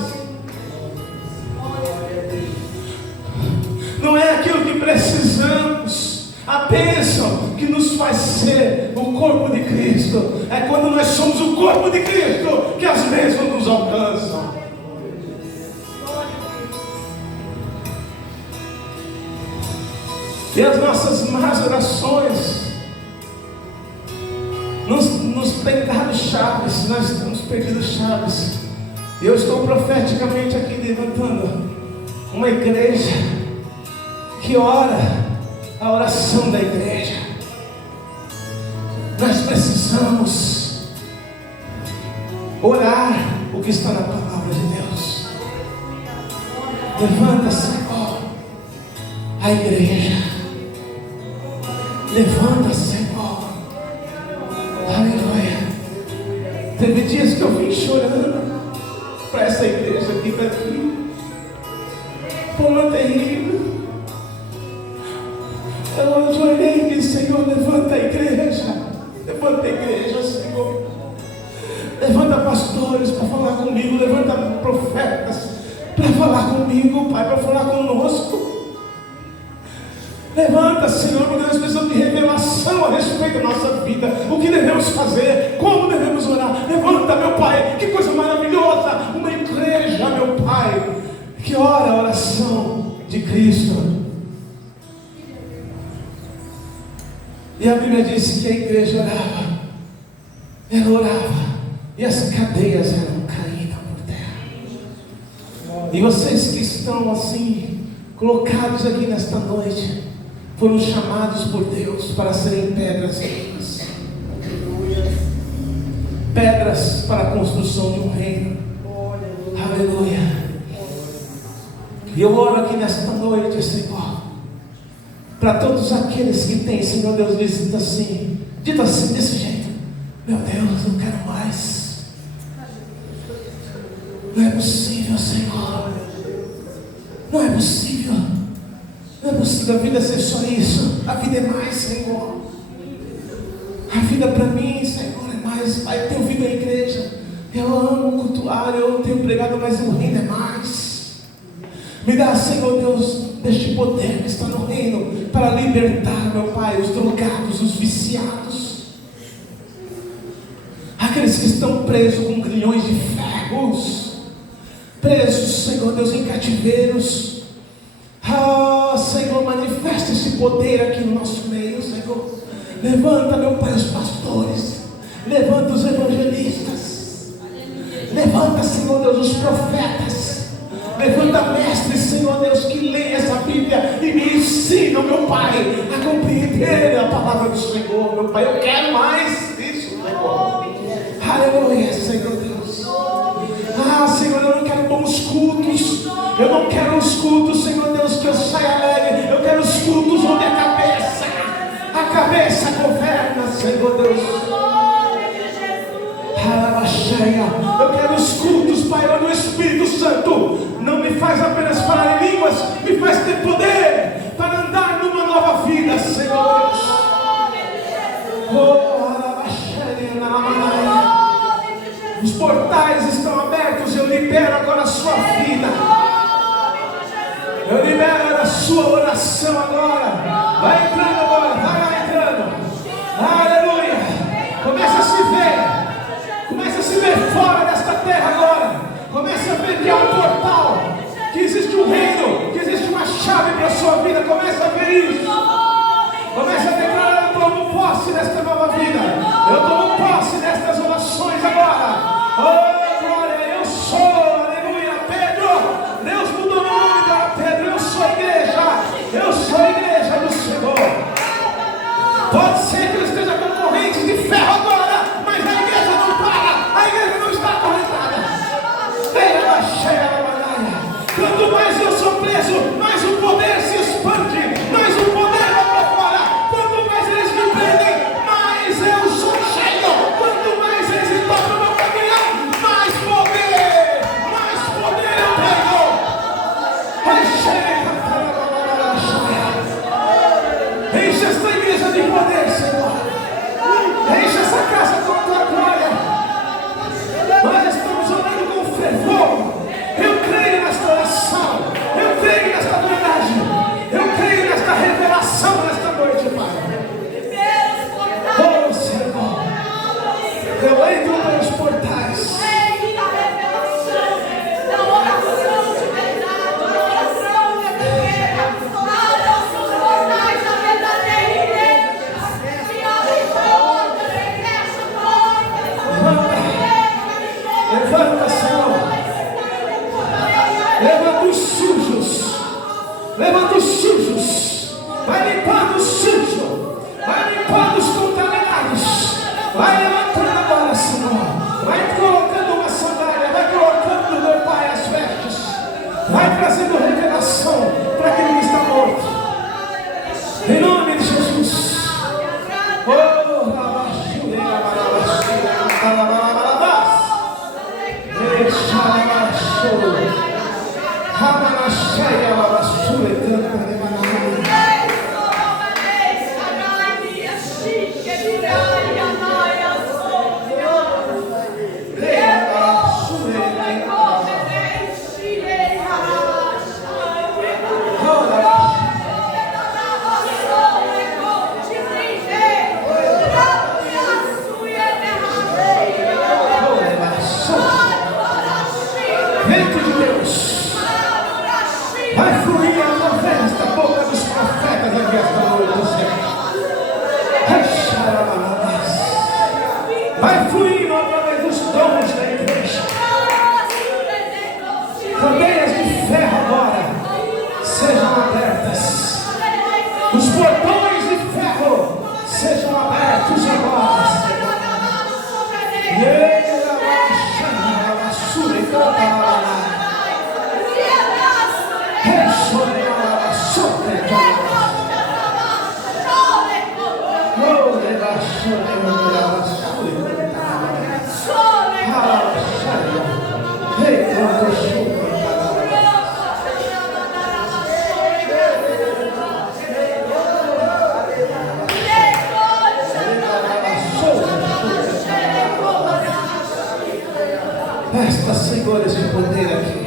Não é aquilo que precisamos, a bênção que nos faz ser o corpo de Cristo. É quando nós somos o corpo de Cristo que as bênçãos nos alcançam. E as nossas más orações nos têm dado chaves. Nós temos perdido chaves. E eu estou profeticamente aqui levantando uma igreja que ora a oração da igreja. Nós precisamos orar o que está na palavra de Deus. Levanta, Senhor, a igreja. Levanta, Senhor. Aleluia. Teve dias que eu vim chorando para essa igreja aqui daqui. Como é terrível. Eu orei, Senhor, levanta a igreja. Levanta a igreja, Senhor. Levanta pastores para falar comigo. Levanta profetas para falar comigo, Pai, para falar conosco. Levanta, Senhor, porque nós precisamos de revelação a respeito da nossa vida. O que devemos fazer, como devemos orar. Levanta, meu Pai, que coisa maravilhosa. Uma igreja, meu Pai, que ora a oração de Cristo. E a Bíblia disse que a igreja orava. Ela orava. E as cadeias eram caídas por terra. E vocês que estão assim, colocados aqui nesta noite, foram chamados por Deus para serem pedras vivas. Pedras para a construção de um reino. Aleluia. E eu oro aqui nesta noite, Senhor, para todos aqueles que têm, Senhor Deus, dito assim, desse jeito: meu Deus, não quero mais. Não é possível, Senhor. Não é possível. Não é possível a vida ser só isso. A vida é mais, Senhor. A vida para mim, Senhor, é mais. Pai, eu tenho vida na igreja. Eu amo cultuar, eu tenho pregado, mas o reino é mais. Me dá, Senhor Deus, deste poder que está no reino, para libertar, meu Pai, os drogados, os viciados, aqueles que estão presos com grilhões de ferros, presos, Senhor Deus, em cativeiros. Senhor, manifesta esse poder aqui no nosso meio, Senhor. Levanta, meu Pai, os pastores. Levanta os evangelistas. Levanta, Senhor Deus, os profetas. Levanta mestres, Senhor Deus, que leem essa Bíblia e me ensinam, meu Pai, a compreender a palavra do Senhor, meu Pai. Eu quero mais isso, Senhor. Aleluia, Senhor Deus. Senhor, eu não quero bons cultos. Eu não quero os cultos, Senhor Deus, que eu saia alegre. Eu quero os cultos onde a cabeça governa, Senhor Deus. Eu quero os cultos, Pai, onde o Espírito Santo não me faz apenas falar em línguas, me faz ter poder para andar numa nova vida, Senhor Deus. Os portais estão abertos. Eu libero agora a sua vida. Eu libero a sua oração agora. Vai entrando agora. Vai entrando. Aleluia. Começa a se ver. Começa a se ver fora desta terra agora. Começa a ver que é um portal, que existe um reino, que existe uma chave para a sua vida. Começa a ver isso. Começa a declarar: eu tomo posse desta nova vida. Eu tomo posse destas orações agora. Oh, glória, eu sou, aleluia, Pedro. Deus mudou meu nome para Pedro. Eu sou a igreja. Eu sou a igreja do Senhor. Pode ser que eu esteja com correntes de ferro agora, mas a igreja não para. A igreja não está acorrentada. Quanto mais eu sou preso, mais o poder se expande, mais o poder vai para fora. Quanto mais eles me prendem, mais eu sou cheio. Quanto mais eles me tocam no caminhão, mais poder eu tenho. Enche esta igreja de poder, Senhor. Enche essa casa com a tua glória. Nós estamos orando com fervor. Eu creio nesta oração. Eu creio nesta verdade. Eu creio nesta revelação nesta noite, Pai. Oh, Senhor, eu entro pelos portais. Levanta, Senhor. Levanta os sujos. Levanta os sujos. Vai limpando o sujo. Vai limpando os contaminados. Vai levantando agora, Senhor. Vai colocando uma sandália. Vai colocando, meu Pai, as vestes. Vai trazendo revelação para aquele que está morto. Em nome de Jesus. portões de ferro sejam abertos agora, Senhor. Resta, Senhor, esse poder aqui.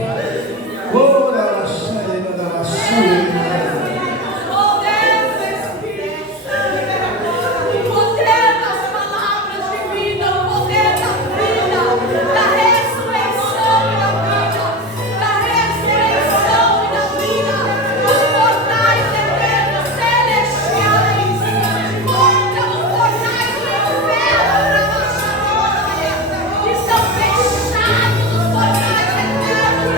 Estão fechados os portais eternos.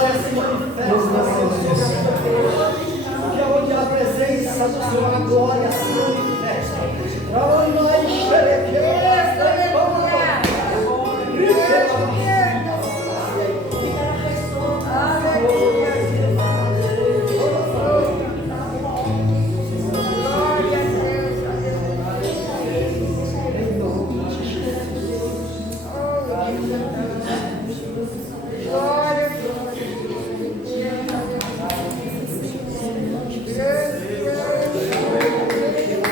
glória se manifesta, Senhor, sobre a tua igreja. Porque onde há a presença do Senhor, a glória